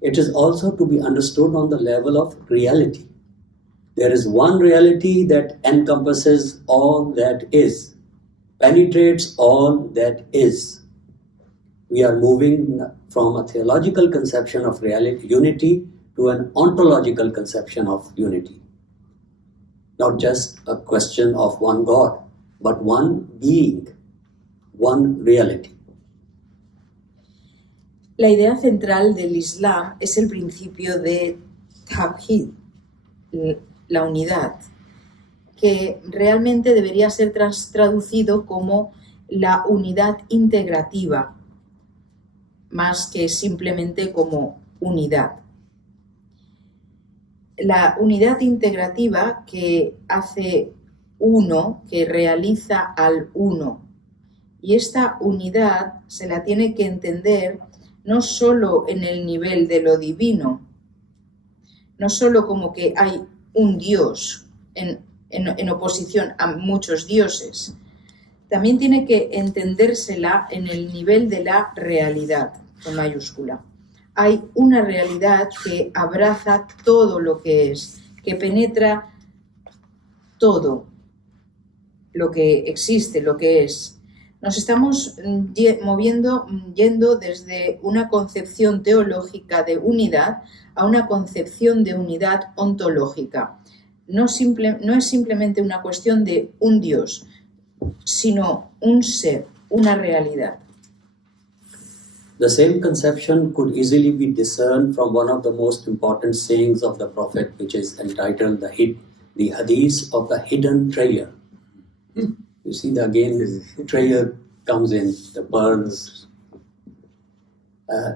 It is also to be understood on the level of reality. There is one reality that encompasses all that is, penetrates all that is. We are moving from a theological conception of reality, unity, to an ontological conception of unity. Not just a question of one God, but one being, one reality. La idea central del Islam es el principio de Tawhid, la unidad, que realmente debería ser traducido como la unidad integrativa, más que simplemente como unidad. La unidad integrativa que hace uno, que realiza al uno. Y esta unidad se la tiene que entender no solo en el nivel de lo divino, no solo como que hay un Dios en oposición a muchos dioses, también tiene que entendérsela en el nivel de la realidad, con mayúscula. Hay una realidad que abraza todo lo que es, que penetra todo lo que existe, lo que es. Nos estamos yendo desde una concepción teológica de unidad a una concepción de unidad ontológica. No es simplemente una cuestión de un Dios, sino un ser, una realidad. The same conception could easily be discerned from one of the most important sayings of the Prophet, which is entitled the Hadith of the Hidden Treasure. You see, again, treasure comes in, the pearls,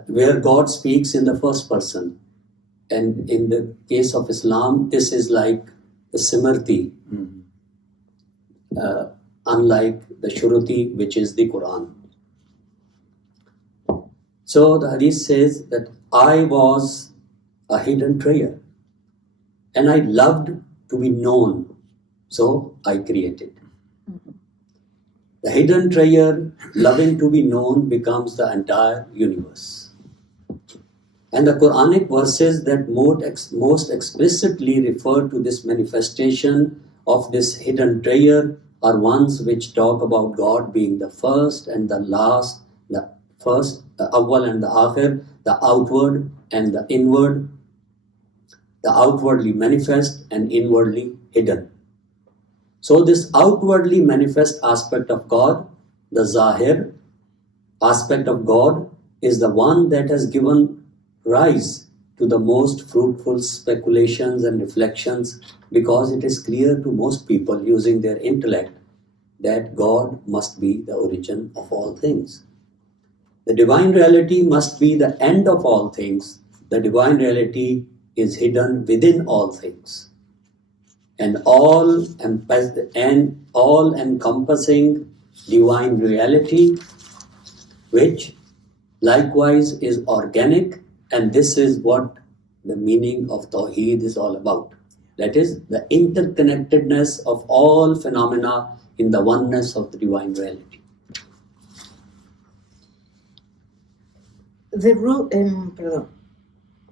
where God speaks in the first person. And in the case of Islam, this is like the Simrti, unlike the Shuruti, which is the Quran. So the Hadith says that I was a hidden treasure and I loved to be known, so I created. The hidden treasure, loving to be known, becomes the entire universe. And the Quranic verses that most explicitly refer to this manifestation of this hidden treasure are ones which talk about God being the first and the last, the first, the awwal and the akhir, the outward and the inward, the outwardly manifest and inwardly hidden. So this outwardly manifest aspect of God, the Zahir aspect of God, is the one that has given rise to the most fruitful speculations and reflections, because it is clear to most people using their intellect that God must be the origin of all things. The divine reality must be the end of all things. The divine reality is hidden within all things. And all encompassing divine reality, which likewise is organic, and this is what the meaning of Tawheed is all about. That is, the interconnectedness of all phenomena in the oneness of the divine reality.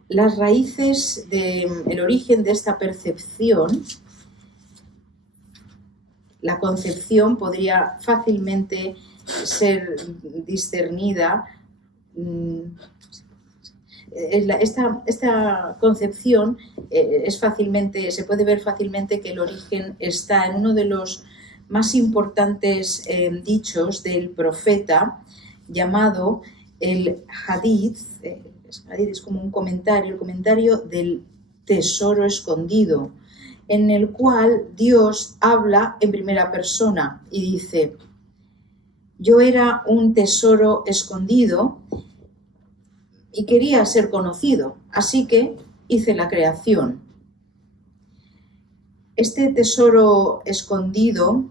Las raíces el origen de esta percepción, la concepción podría fácilmente ser discernida. Esta concepción se puede ver fácilmente que el origen está en uno de los más importantes dichos del profeta, llamado el Hadith. El Hadith es como un comentario, el comentario del tesoro escondido, en el cual Dios habla en primera persona y dice: yo era un tesoro escondido y quería ser conocido, así que hice la creación. Este tesoro escondido,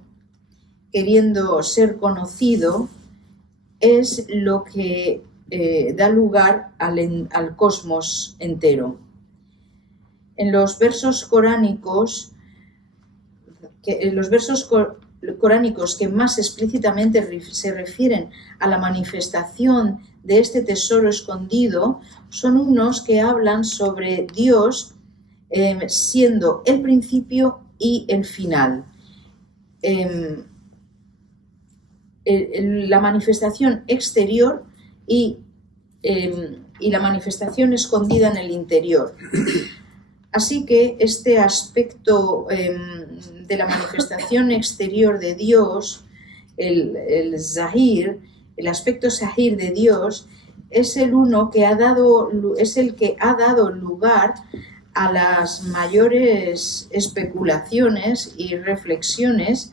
queriendo ser conocido, es lo que da lugar al cosmos entero. En los versos coránicos, que más explícitamente se refieren a la manifestación de este tesoro escondido, son unos que hablan sobre Dios siendo el principio y el final. La manifestación exterior y la manifestación escondida en el interior. Así que este aspecto de la manifestación exterior de Dios, el zahir, el aspecto zahir de Dios, es el que ha dado lugar a las mayores especulaciones y reflexiones,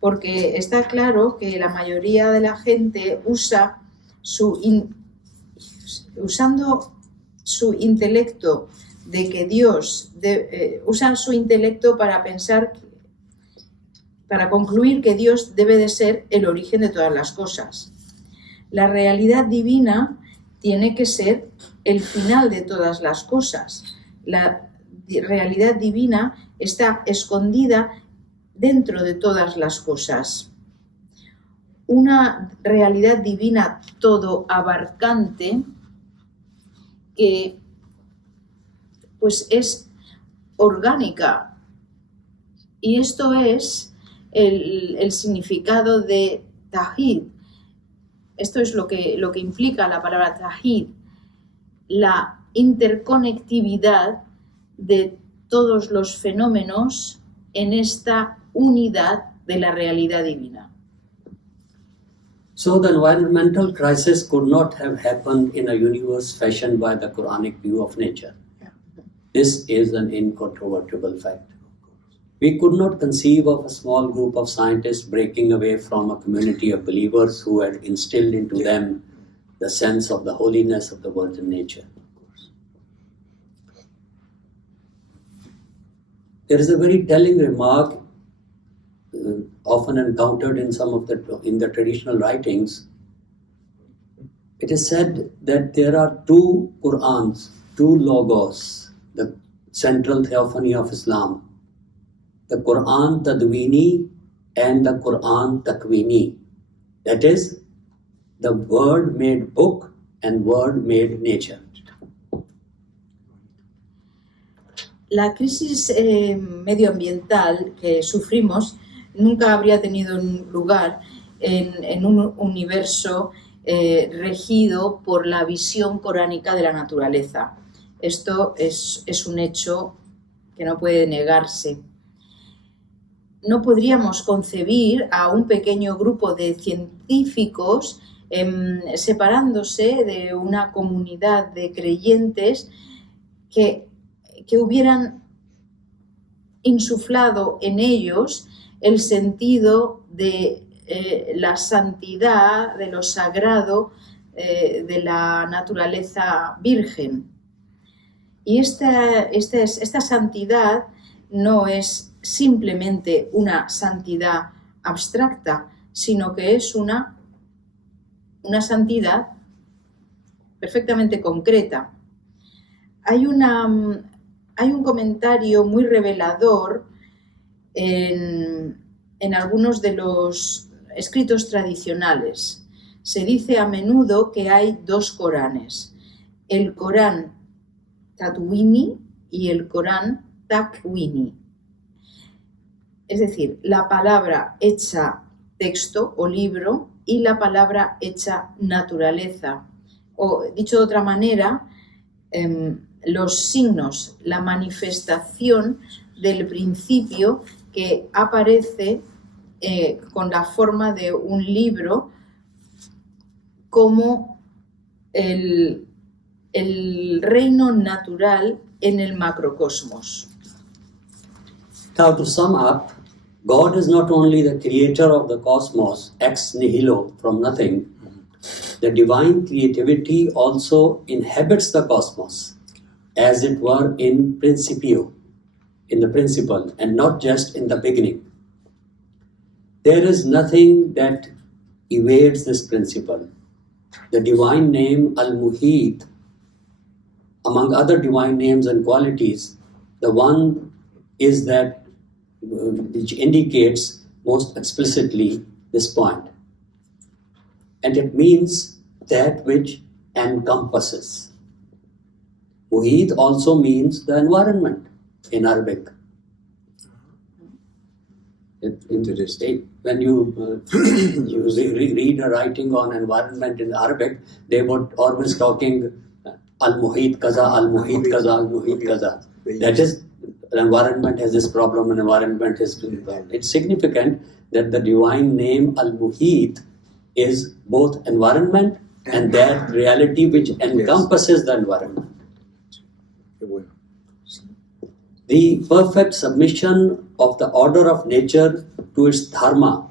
porque está claro que la mayoría de la gente usando su intelecto de que Dios, usan su intelecto para concluir que Dios debe de ser el origen de todas las cosas. La realidad divina tiene que ser el final de todas las cosas. La realidad divina está escondida dentro de todas las cosas. Una realidad divina todo abarcante que pues es orgánica, y esto es el significado de tawhid. Esto es lo que implica la palabra tawhid, la interconectividad de todos los fenómenos en esta unidad de la realidad divina. So the environmental crisis could not have happened in a universe fashioned by the Quranic view of nature. This is an incontrovertible fact. We could not conceive of a small group of scientists breaking away from a community of believers who had instilled into them the sense of the holiness of the virgin nature. There is a very telling remark often encountered in the traditional writings. It is said that there are two Qurans, two logos, the central theophany of Islam, the Quran Tadwini and the Quran Takwini. That is, the word made book and word made nature. La crisis medioambiental que sufrimos nunca habría tenido lugar en un universo regido por la visión coránica de la naturaleza. Esto es un hecho que no puede negarse. No podríamos concebir a un pequeño grupo de científicos separándose de una comunidad de creyentes que hubieran insuflado en ellos el sentido de la santidad, de lo sagrado, de la naturaleza virgen. Y esta santidad no es simplemente una santidad abstracta, sino que es una santidad perfectamente concreta. Hay un comentario muy revelador en algunos de los escritos tradicionales. Se dice a menudo que hay dos Coranes, el Corán Tadwini y el Corán Takwini. Es decir, la palabra hecha texto o libro y la palabra hecha naturaleza. O dicho de otra manera, los signos, la manifestación del principio que aparece con la forma de un libro como el reino natural en el macrocosmos. Now, to sum up, God is not only the creator of the cosmos, ex nihilo, from nothing. The divine creativity also inhabits the cosmos, as it were in principio, in the principle, and not just in the beginning. There is nothing that evades this principle. The divine name Al-Muhit, among other divine names and qualities, the one is that which indicates most explicitly this point. And it means that which encompasses. Muhit also means the environment in Arabic. When you read a writing on environment in Arabic, they would always talking al-muhit kaza, al-muhit kaza, al-muhit kaza. That is, the environment has this problem, and environment has this problem. It's significant that the divine name al-muhit is both environment and that reality which encompasses the environment. The perfect submission of the order of nature to its dharma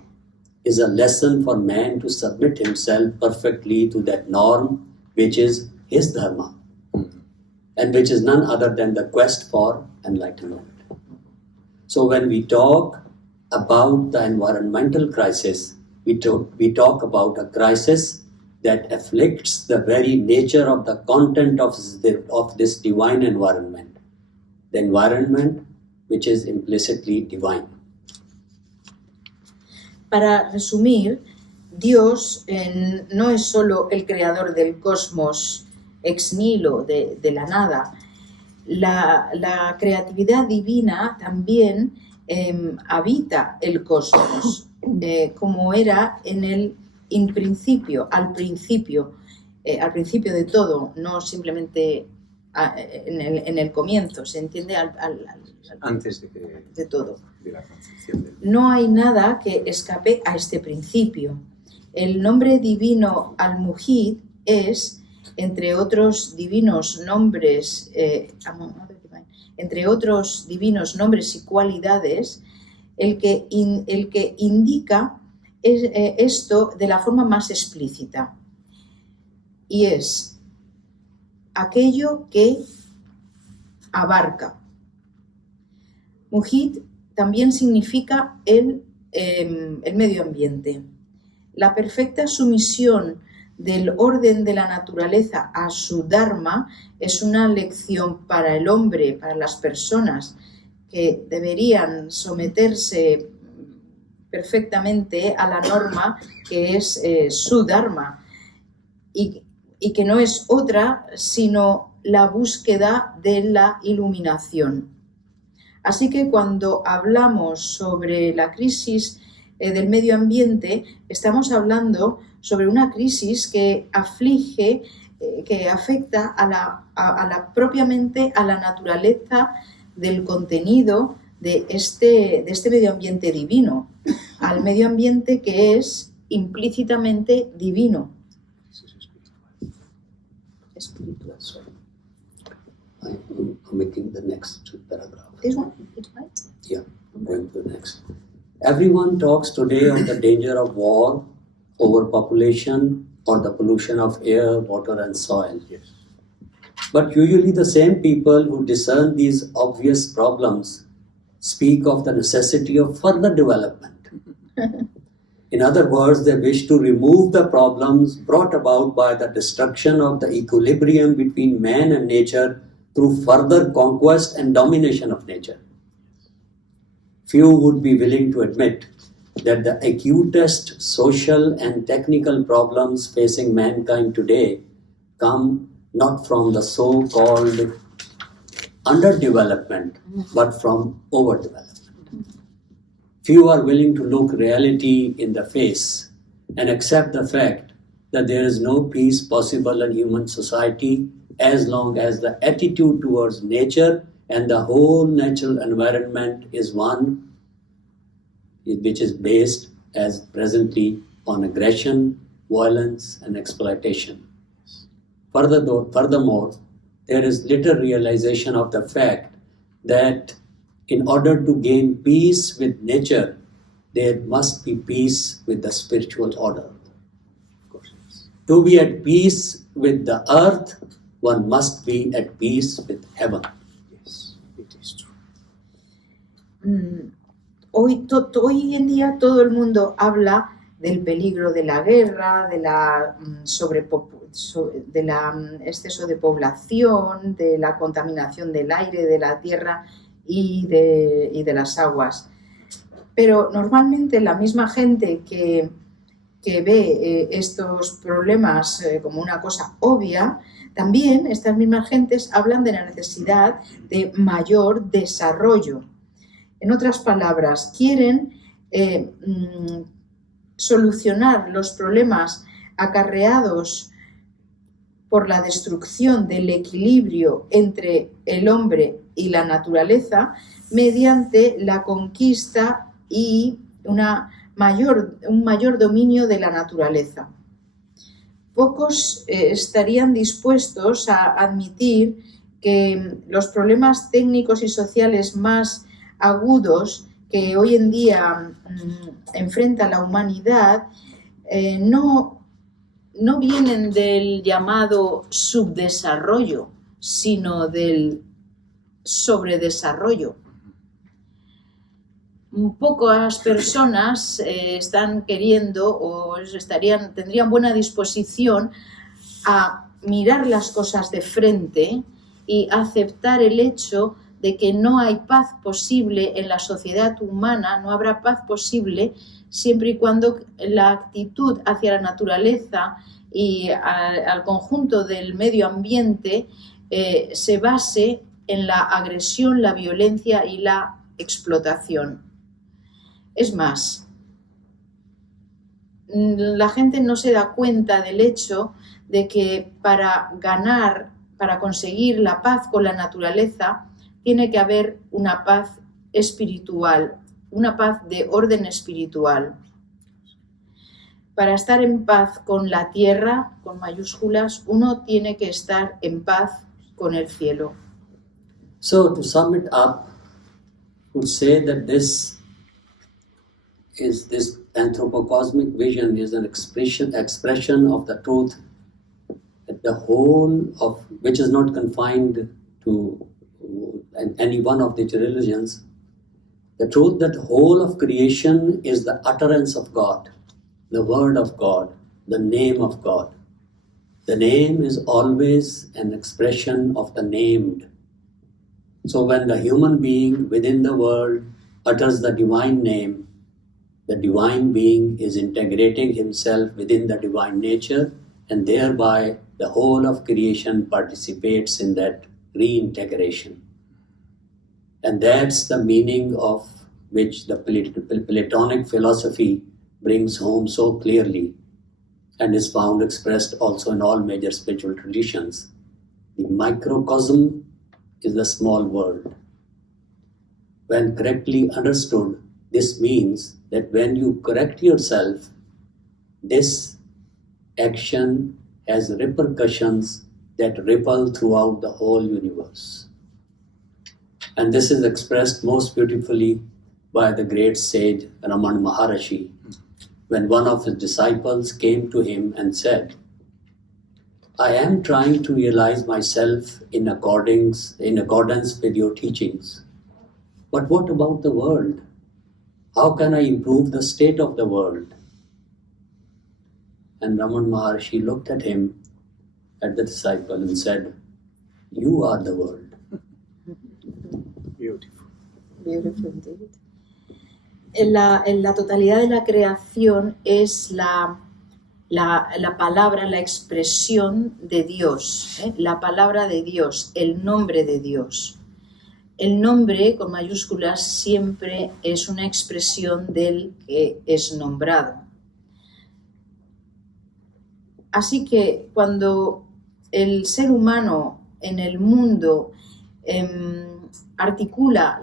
is a lesson for man to submit himself perfectly to that norm which is his dharma and which is none other than the quest for enlightenment. So when we talk about the environmental crisis, we talk about a crisis that afflicts the very nature of the content of this divine environment, the environment which is implicitly divine. Para resumir, Dios no es solo el creador del cosmos ex nihilo, de la nada. La creatividad divina también habita el cosmos, como era en el al principio de todo, no simplemente en el comienzo, ¿se entiende? Antes de todo. De la concepción del... No hay nada que escape a este principio. El nombre divino Al-Muhit es, entre otros divinos nombres, y cualidades, el que indica esto de la forma más explícita. Y es aquello que abarca. Muhit también significa el medio ambiente. La perfecta sumisión del orden de la naturaleza a su dharma es una lección para el hombre, para las personas que deberían someterse perfectamente a la norma que es su dharma y que no es otra sino la búsqueda de la iluminación. Así que cuando hablamos sobre la crisis del medio ambiente, estamos hablando sobre una crisis que aflige, que afecta propiamente a la naturaleza del contenido de este medio ambiente divino, al medio ambiente que es implícitamente divino. Espiritual. I'm making the next paragraph. This one? Yeah, I'm going to the next. Everyone talks today of the danger of war, overpopulation, or the pollution of air, water, and soil. Yes. But usually the same people who discern these obvious problems speak of the necessity of further development. In other words, they wish to remove the problems brought about by the destruction of the equilibrium between man and nature through further conquest and domination of nature. Few would be willing to admit that the acutest social and technical problems facing mankind today come not from the so-called underdevelopment, but from overdevelopment. Few are willing to look reality in the face and accept the fact that there is no peace possible in human society as long as the attitude towards nature and the whole natural environment is one which is based as presently on aggression, violence, and exploitation. Furthermore, there is little realization of the fact that in order to gain peace with nature, there must be peace with the spiritual order. Of course, yes. To be at peace with the earth, one must be at peace with heaven. Yes, it is true. Hoy en día todo el mundo habla del peligro de la guerra, de la exceso de población, de la contaminación del aire, de la tierra y de las aguas. Pero normalmente la misma gente que ve estos problemas como una cosa obvia, también estas mismas gentes hablan de la necesidad de mayor desarrollo. En otras palabras, quieren solucionar los problemas acarreados por la destrucción del equilibrio entre el hombre y la naturaleza mediante la conquista y un mayor dominio de la naturaleza. Pocos estarían dispuestos a admitir que los problemas técnicos y sociales más agudos que hoy en día enfrenta la humanidad no vienen del llamado subdesarrollo, sino del sobredesarrollo. Pocas personas están queriendo o tendrían buena disposición a mirar las cosas de frente y aceptar el hecho de que no hay paz posible en la sociedad humana, no habrá paz posible siempre y cuando la actitud hacia la naturaleza y al conjunto del medio ambiente se base en la agresión, la violencia y la explotación. Es más, la gente no se da cuenta del hecho de que para conseguir la paz con la naturaleza, tiene que haber una paz espiritual, una paz de orden espiritual. Para estar en paz con la tierra, con mayúsculas, uno tiene que estar en paz con el cielo. So, to sum it up, I would say that this anthropocosmic vision is an expression of the truth, that the whole of which is not confined to any one of the religions, the truth that the whole of creation is the utterance of God, the word of God, the name of God. The name is always an expression of the named. So when the human being within the world utters the divine name, the divine being is integrating himself within the divine nature, and thereby the whole of creation participates in that reintegration. And that's the meaning of which the Platonic philosophy brings home so clearly and is found expressed also in all major spiritual traditions. The microcosm is the small world. When correctly understood, this means that when you correct yourself, this action has repercussions that ripple throughout the whole universe. And this is expressed most beautifully by the great sage Ramana Maharishi, when one of his disciples came to him and said, I am trying to realize myself in accordance with your teachings. But what about the world? How can I improve the state of the world? And Ramana Maharishi looked at him, at the disciple, and said, you are the world. Beautiful. Beautiful indeed. En la totalidad de la creación es la palabra, la expresión de Dios, la palabra de Dios, el nombre de Dios. El nombre, con mayúsculas, siempre es una expresión del que es nombrado. Así que cuando el ser humano en el mundo articula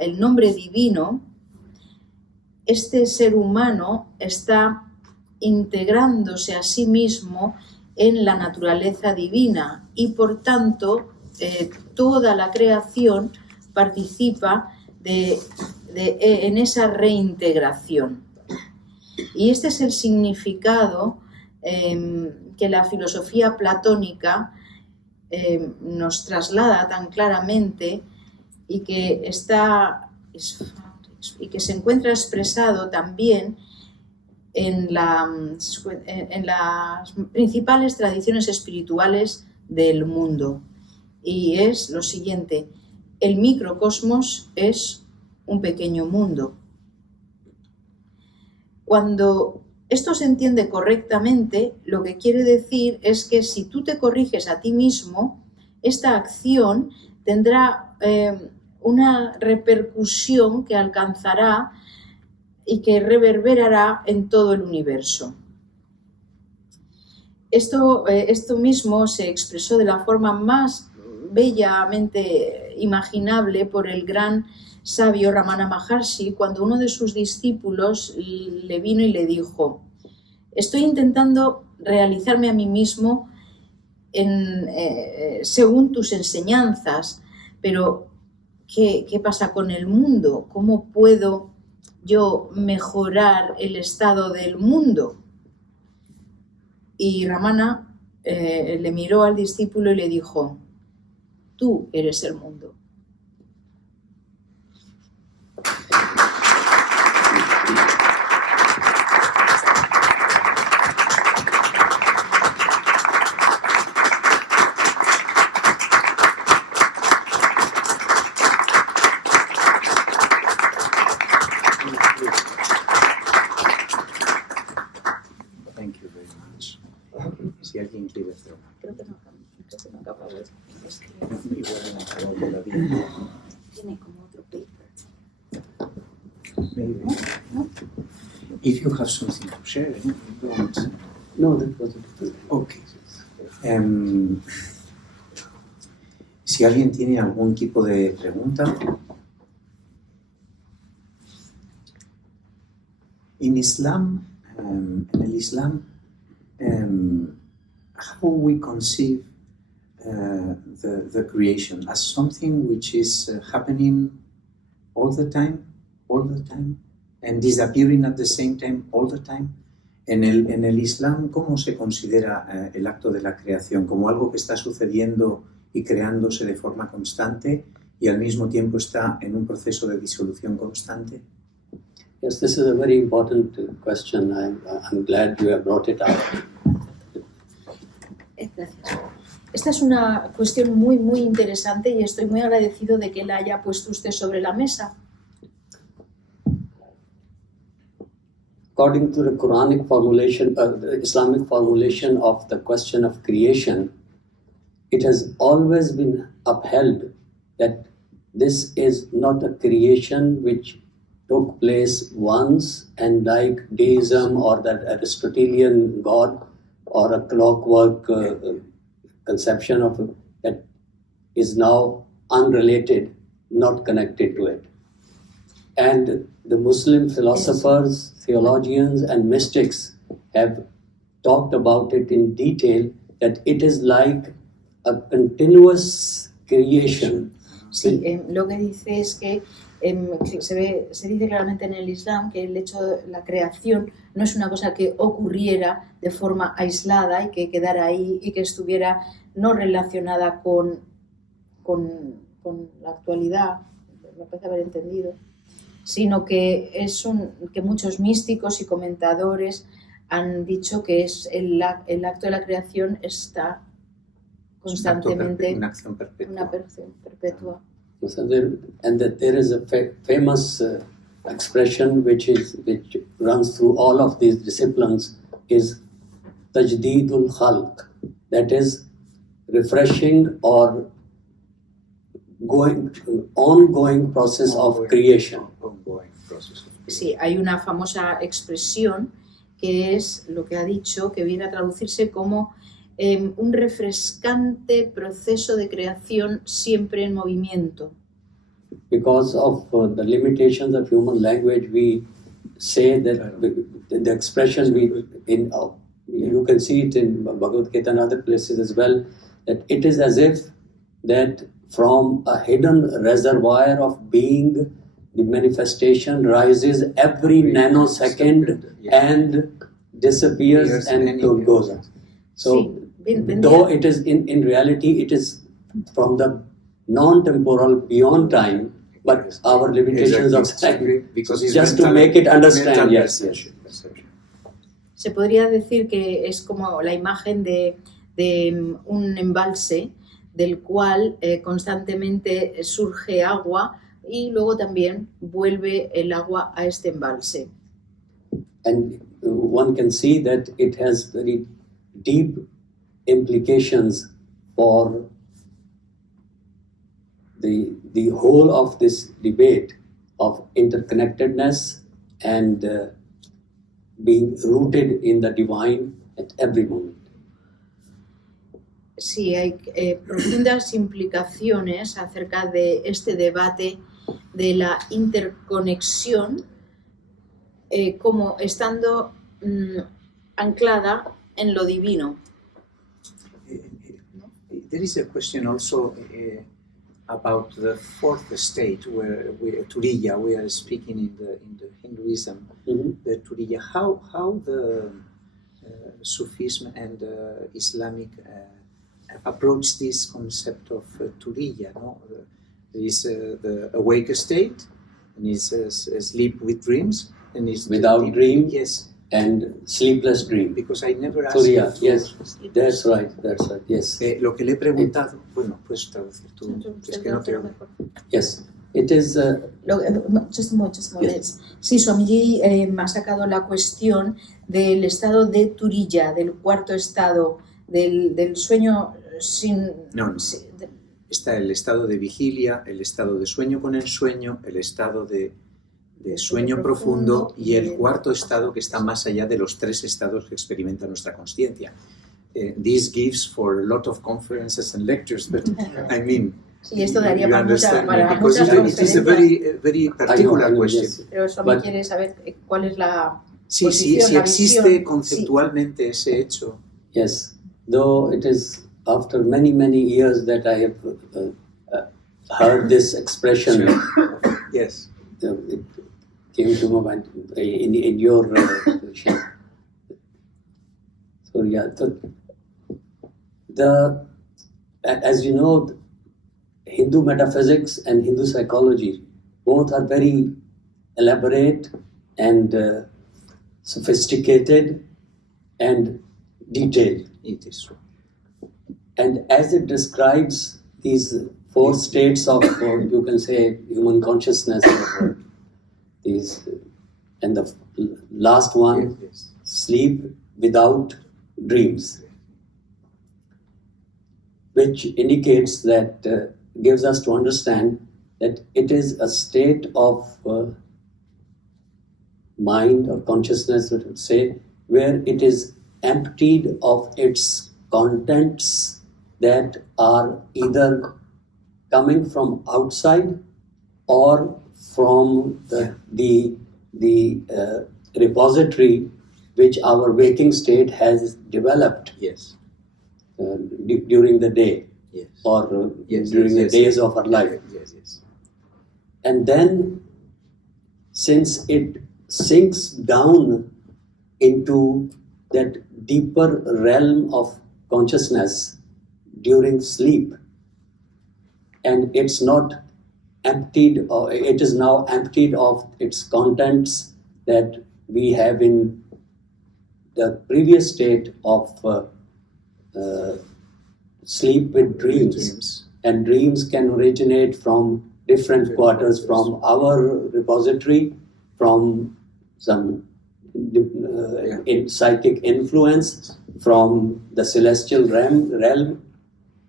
el nombre divino, este ser humano está integrándose a sí mismo en la naturaleza divina y por tanto toda la creación participa en esa reintegración. Y este es el significado que la filosofía platónica nos traslada tan claramente y que se encuentra expresado también en las principales tradiciones espirituales del mundo. Y es lo siguiente: el microcosmos es un pequeño mundo. Cuando esto se entiende correctamente, lo que quiere decir es que si tú te corriges a ti mismo, esta acción tendrá una repercusión que alcanzará y que reverberará en todo el universo. Esto mismo se expresó de la forma más bellamente imaginable por el gran sabio Ramana Maharshi, cuando uno de sus discípulos le vino y le dijo: estoy intentando realizarme a mí mismo según tus enseñanzas, pero ¿qué pasa con el mundo? ¿Cómo puedo yo mejorar el estado del mundo? Y Ramana le miró al discípulo y le dijo: tú eres el mundo. Si alguien quiere hacer una. Creo que no acabo de escribir. Tiene como otro paper. Maybe. ¿No? If you have something to share, don't. No, that wasn't. Okay. Si alguien tiene algún tipo de pregunta. En el Islam, how we conceive the creation as something which is happening all the time, and disappearing at the same time, all the time. En el Islam, ¿cómo se considera el acto de la creación? ¿Como algo que está sucediendo y creándose de forma constante y al mismo tiempo está en un proceso de disolución constante? Yes, this is a very important question. I'm glad you have brought it up. Gracias. Esta es una cuestión muy, muy interesante y estoy muy agradecido de que la haya puesto usted sobre la mesa. According to the Quranic formulation, the Islamic formulation of the question of creation, it has always been upheld that this is not a creation which took place once, and like deism or that Aristotelian God or a clockwork conception of it, that is now unrelated, not connected to it. And the Muslim philosophers, theologians and mystics have talked about it in detail, that it is like a continuous creation. Sí, lo que dice es que se dice claramente en el Islam que el hecho de la creación no es una cosa que ocurriera de forma aislada y que quedara ahí y que estuviera no relacionada con la actualidad, me parece haber entendido, sino que que muchos místicos y comentadores han dicho que es el acto de la creación está constantemente una acción perpetua. And that there is a famous expression which runs through all of these disciplines is tajdeedul khalq, that is refreshing or ongoing process of creation. Sí, hay una famosa expresión que es lo que ha dicho, que viene a traducirse como un refrescante proceso de creación siempre en movimiento. Because of the limitations of human language, we say that the expression you can see it in Bhagavad Gita and other places as well, that it is as if that from a hidden reservoir of being, the manifestation rises every nanosecond and disappears and goes on. So, though it is in reality, it is from the non-temporal beyond time, but our limitations of time, just to make it understand. Yes. Se podría decir que es como la imagen de un embalse del cual constantemente surge agua y luego también vuelve el agua a este embalse. And one can see that it has very deep implications for the whole of this debate of interconnectedness and being rooted in the divine at every moment. Sí, hay profundas implicaciones acerca de este debate de la interconexión como estando anclada en lo divino. There is a question also about the fourth state, where Turiya, we are speaking in the Hinduism, the Turiya. How the Sufism and Islamic approach this concept of Turiya? No? There is the awake state, and is sleep with dreams, and is without dream. Yes. And sleepless dream. Because I never asked. Turiya, yes, that's right, yes. Lo que le he preguntado, bueno, puedes traducir tú, es que no te oigo. Yes, it is. Just a moment. Yes. Sí, Swamiji me ha sacado la cuestión del estado de Turiya, del cuarto estado, del sueño sin. No. Está el estado de vigilia, el estado de sueño con el sueño, el estado de sueño profundo y el cuarto estado que está más allá de los tres estados que experimenta nuestra consciencia. This gives for a lot of conferences and lectures, but I mean, sí, esto daría para muchas it is a very particular question. Pero eso me quiere saber cuál es la posición, sí existe conceptualmente ese hecho. Yes, though it is after many years that I have heard this expression. Yes. It came to my mind in your so yeah, as you know, Hindu metaphysics and Hindu psychology both are very elaborate and sophisticated and detailed. It is so. And as it describes these four states of, you can say, human consciousness, these, and the last one, yes. Sleep without dreams, which indicates that, gives us to understand that it is a state of mind or consciousness, we would say, where it is emptied of its contents that are either coming from outside or from the repository which our waking state has developed. Yes. During the day, yes. Or during the days of our life. Yes. And then, since it sinks down into that deeper realm of consciousness during sleep, and it's not emptied, or it is now emptied of its contents that we have in the previous state of sleep with dreams. And dreams can originate from different quarters, from our repository, from some psychic influence, from the celestial realm.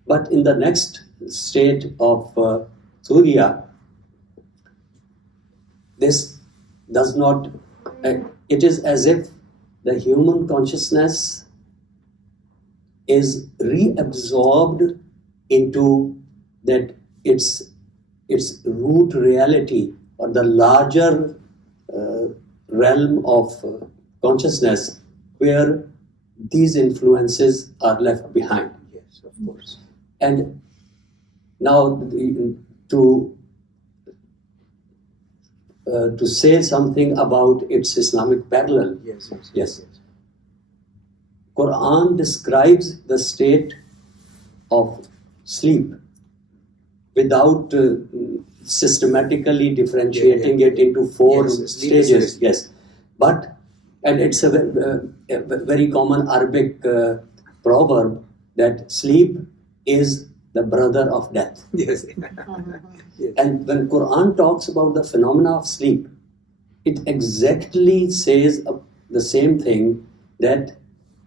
But in the next state of Surya, this does not, it is as if the human consciousness is reabsorbed into that its root reality, or the larger realm of consciousness, where these influences are left behind. Yes, of course. And Now, to say something about its Islamic parallel. Yes. Quran describes the state of sleep without systematically differentiating it into four stages. Yes, and it's a very common Arabic proverb that sleep is the brother of death. Yes. And when Quran talks about the phenomena of sleep, it exactly says the same thing, that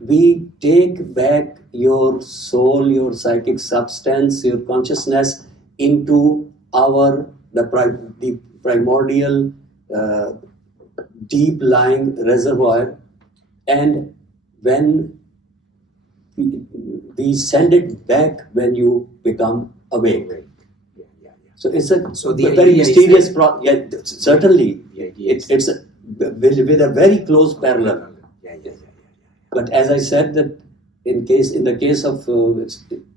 we take back your soul, your psychic substance, your consciousness into the primordial deep lying reservoir, and when we send it back when you become awake. So it's a very mysterious process. Certainly, it's with a very close parallel. But as I said, that in the case of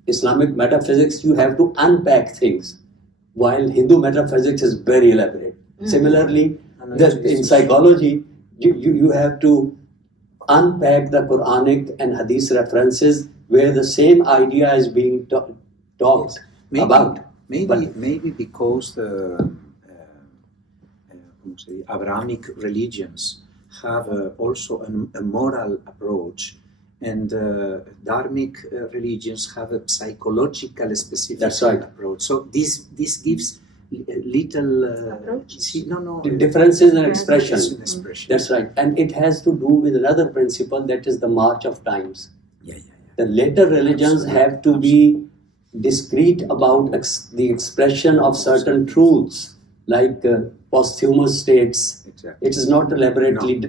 Islamic metaphysics, you have to unpack things, while Hindu metaphysics is very elaborate. Similarly, in psychology, you have to unpack the Quranic and Hadith references where the same idea is being talked about. Maybe because the Abrahamic religions have also a moral approach, and Dharmic religions have a psychological specific approach. So this gives little differences in expression. That's right, and it has to do with another principle, that is the march of times. The later religions have to be discreet about the expression of certain truths, like posthumous states. It is not elaborately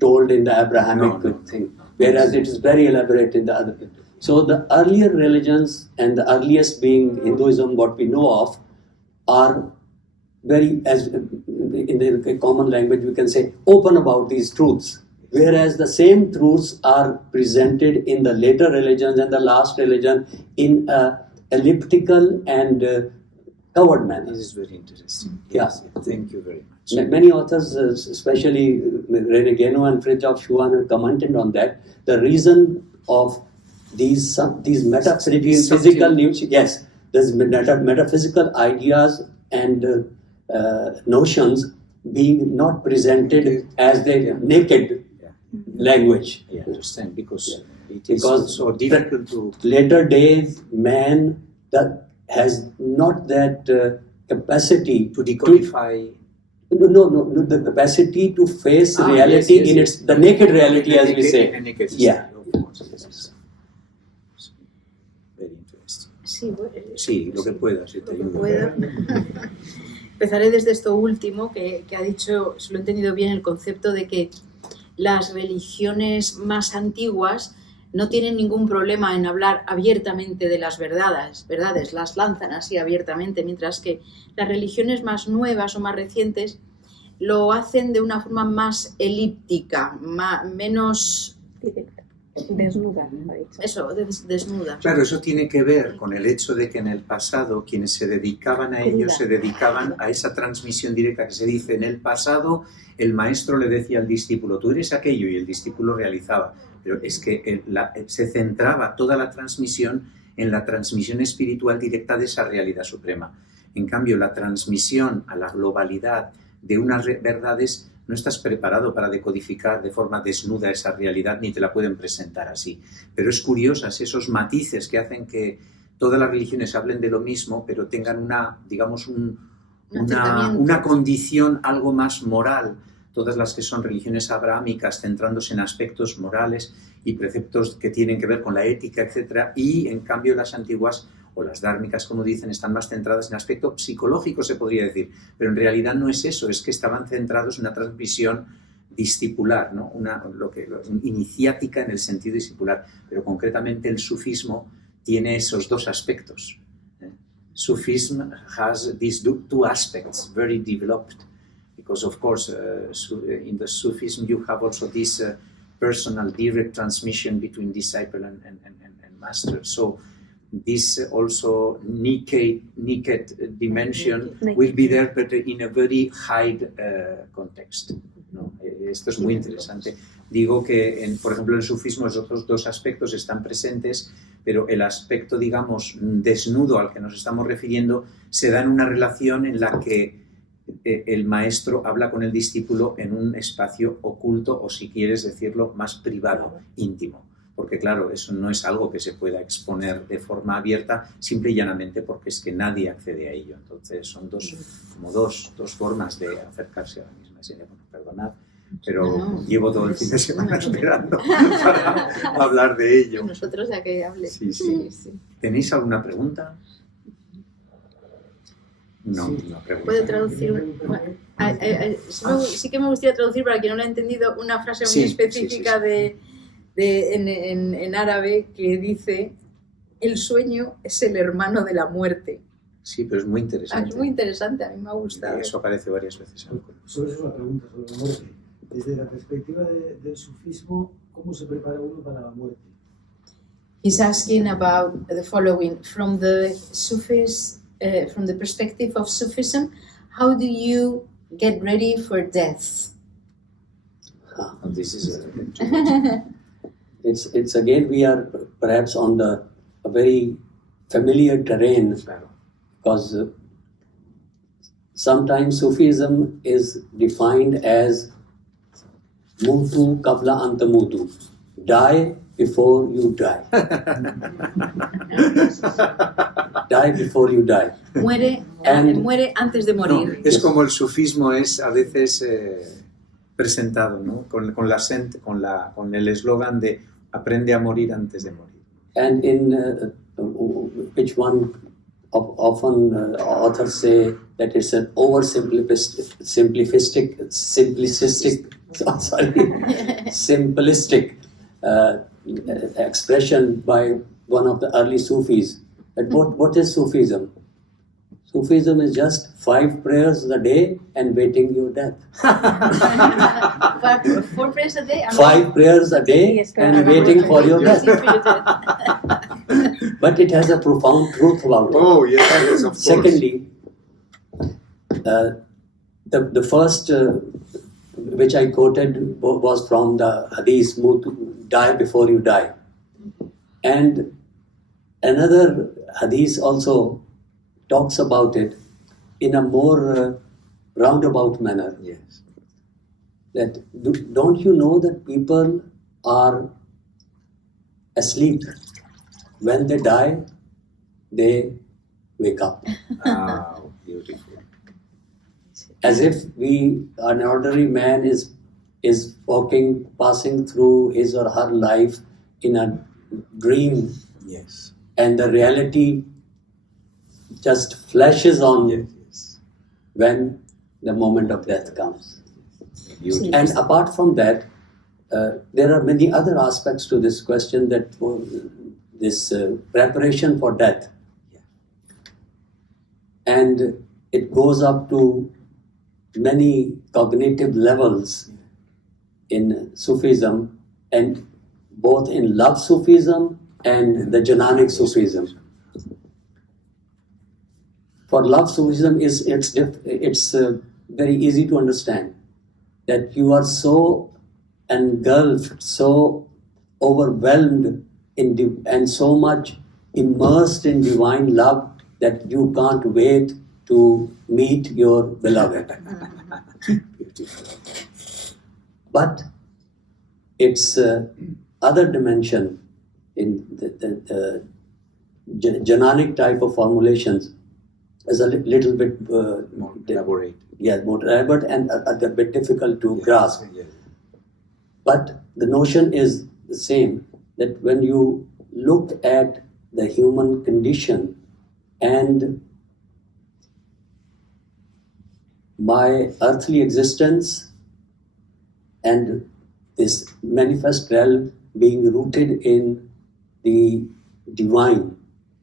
told in the Abrahamic thing, whereas it is very elaborate in the other. So the earlier religions, and the earliest being Hinduism, what we know of, are very, as in the common language we can say, open about these truths. Whereas the same truths are presented in the later religions and the last religion in a elliptical and covered manner. This is very interesting. Yes. Thank you very much. Many authors, especially René Guénon and Fridtjof Schuon, have commented on that. The reason of these metaphysical metaphysical ideas and notions being not presented as their naked language. I understand, because it is so difficult to... Later days, man that has not that capacity to decodify. The capacity to face reality in its the naked reality, as we say. Very interesting. Sí, lo que pueda, si te ayuda. Empezaré desde esto último que ha dicho, si lo he entendido bien, el concepto de que las religiones más antiguas no tienen ningún problema en hablar abiertamente de las verdades, las lanzan así abiertamente, mientras que las religiones más nuevas o más recientes lo hacen de una forma más elíptica, menos... Desnuda, desnuda. Claro, eso tiene que ver con el hecho de que en el pasado quienes se dedicaban a ello se dedicaban a esa transmisión directa que se dice. En el pasado el maestro le decía al discípulo, tú eres aquello, y el discípulo realizaba. Pero es que se centraba toda la transmisión en la transmisión espiritual directa de esa realidad suprema. En cambio, la transmisión a la globalidad de unas verdades, no estás preparado para decodificar de forma desnuda esa realidad, ni te la pueden presentar así. Pero es curioso esos matices que hacen que todas las religiones hablen de lo mismo, pero tengan una condición algo más moral. Todas las que son religiones abrahámicas centrándose en aspectos morales y preceptos que tienen que ver con la ética, etc. Y en cambio las antiguas, o las dármicas, como dicen, están más centradas en aspecto psicológico, se podría decir. Pero en realidad no es eso, es que estaban centrados en una transmisión discipular, ¿no? Iniciática en el sentido discipular. Pero concretamente el sufismo tiene esos dos aspectos. Sufism has these two aspects very developed. Because of course, in the Sufism you have also this personal direct transmission between disciple and master. So this also naked dimension will be there, but in a very high context. ¿No? Esto es muy interesante. Digo que, por ejemplo, en el sufismo esos dos aspectos están presentes, pero el aspecto, digamos, desnudo al que nos estamos refiriendo se da en una relación en la que el maestro habla con el discípulo en un espacio oculto o, si quieres decirlo, más privado, íntimo. Porque, claro, eso no es algo que se pueda exponer de forma abierta, simple y llanamente porque es que nadie accede a ello. Entonces, son dos formas de acercarse a la misma escena. Bueno, perdonad, pero llevo todo el fin de semana esperando para hablar de ello. Nosotros ya que hable. Sí. ¿Tenéis alguna pregunta? No, no pregunta. ¿Puede traducir? Sí que me gustaría traducir, para quien no lo ha entendido, una frase muy específica en árabe que dice: el sueño es el hermano de la muerte. Sí, pero es muy interesante. Es muy interesante, a mí me ha gustado. Eso aparece varias veces en el curso. Sobre eso una pregunta, sobre la muerte. Desde la perspectiva del sufismo, ¿cómo se prepara uno para la muerte? He's asking about the following. From the Sufis, from the perspective of Sufism, how do you get ready for death? This is It's again, we are perhaps on a very familiar terrain, because sometimes Sufism is defined as mutu qabla an tamutu, die before you die. Die before you die. Muere antes de morir. No, es como el sufismo es a veces presentado, ¿no? Con el eslogan de aprende a morir antes de morir. And in which one often authors say that it's an simplistic expression by one of the early Sufis. That what is Sufism? Sufism is just 5 prayers a day and waiting your death. 4 prayers a day? 5 prayers a day and waiting for your death. But it has a profound truth about it. Oh, yes, of course. Secondly, the first which I quoted was from the Hadith, die before you die. And another Hadith also talks about it in a more roundabout manner. Yes. That don't you know that people are asleep? When they die, they wake up. Oh, beautiful. As if an ordinary man is walking, passing through his or her life in a dream. Yes. And the reality just flashes on when the moment of death comes. Beautiful. And apart from that, there are many other aspects to this question, that this preparation for death. And it goes up to many cognitive levels in Sufism, and both in love Sufism and the Jananic Sufism. For love Sufism, it's very easy to understand that you are so engulfed, so overwhelmed and so much immersed in divine love that you can't wait to meet your beloved. But its other dimension in the Jananic type of formulations is a little bit more elaborate. Yeah, more elaborate and a bit difficult to grasp. Yes. But the notion is the same, that when you look at the human condition and my earthly existence and this manifest realm being rooted in the divine,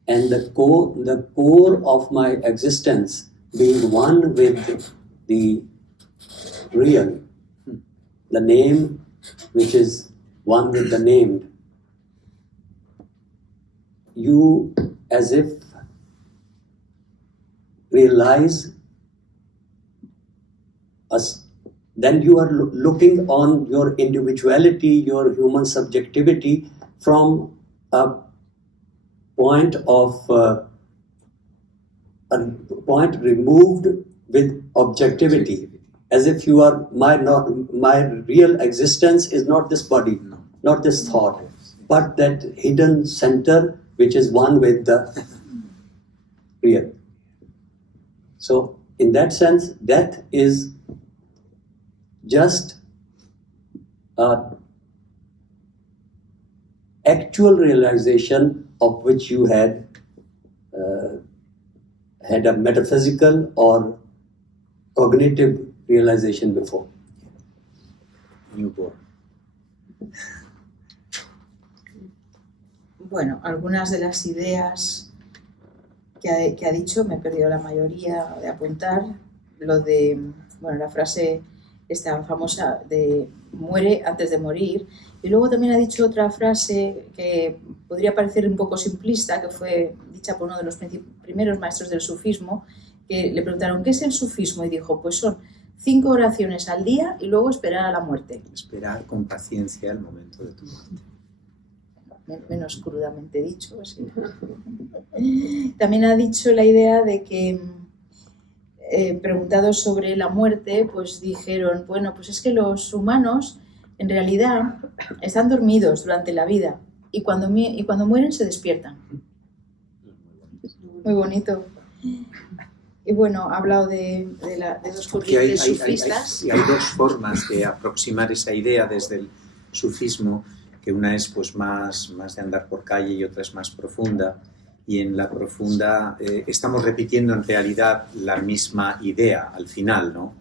and the core of my existence being one with the real, the name which is one with the named, you as if realize us, then you are looking on your individuality, your human subjectivity from a point of a point removed with objectivity, as if you are my real existence is not this body, not this thought, but that hidden center which is one with the real. So in that sense, death is just an actual realization of which you had a metaphysical or cognitive realization before. Newborn. Bueno, algunas de las ideas que ha dicho, me he perdido la mayoría de apuntar, lo de, bueno, la frase esta famosa de muere antes de morir, y luego también ha dicho otra frase que podría parecer un poco simplista, que fue dicha por uno de los primeros maestros del sufismo, que le preguntaron ¿qué es el sufismo? Y dijo, pues son 5 oraciones al día y luego esperar a la muerte. Esperar con paciencia el momento de tu muerte. Menos crudamente dicho. Sí. También ha dicho la idea de que, preguntados sobre la muerte, pues dijeron, bueno, pues es que los humanos en realidad están dormidos durante la vida y cuando mueren se despiertan. Muy bonito. Y bueno, ha hablado de dos corrientes sufistas. Hay dos formas de aproximar esa idea desde el sufismo, que una es pues más de andar por calle y otra es más profunda. Y en la profunda estamos repitiendo en realidad la misma idea al final, ¿no?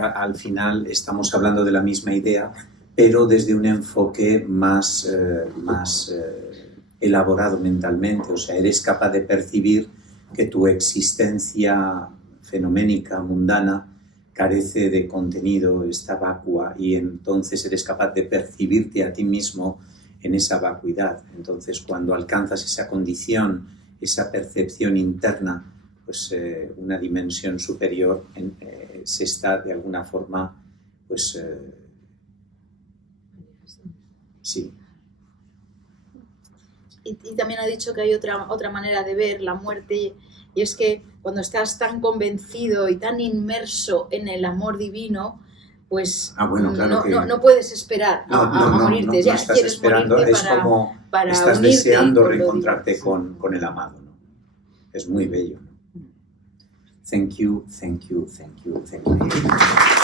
Al final estamos hablando de la misma idea, pero desde un enfoque más elaborado mentalmente. O sea, eres capaz de percibir que tu existencia fenoménica, mundana, carece de contenido, está vacua, y entonces eres capaz de percibirte a ti mismo en esa vacuidad. Entonces, cuando alcanzas esa condición, esa percepción interna, pues una dimensión superior se está de alguna forma, pues sí. Y también ha dicho que hay otra manera de ver la muerte, y es que cuando estás tan convencido y tan inmerso en el amor divino, pues bueno, claro no puedes esperar a morirte. No ya estás quieres esperando, morirte es como para estás unirte deseando con reencontrarte con el amado, ¿no? Es muy bello, ¿no? Thank you, thank you, thank you, thank you.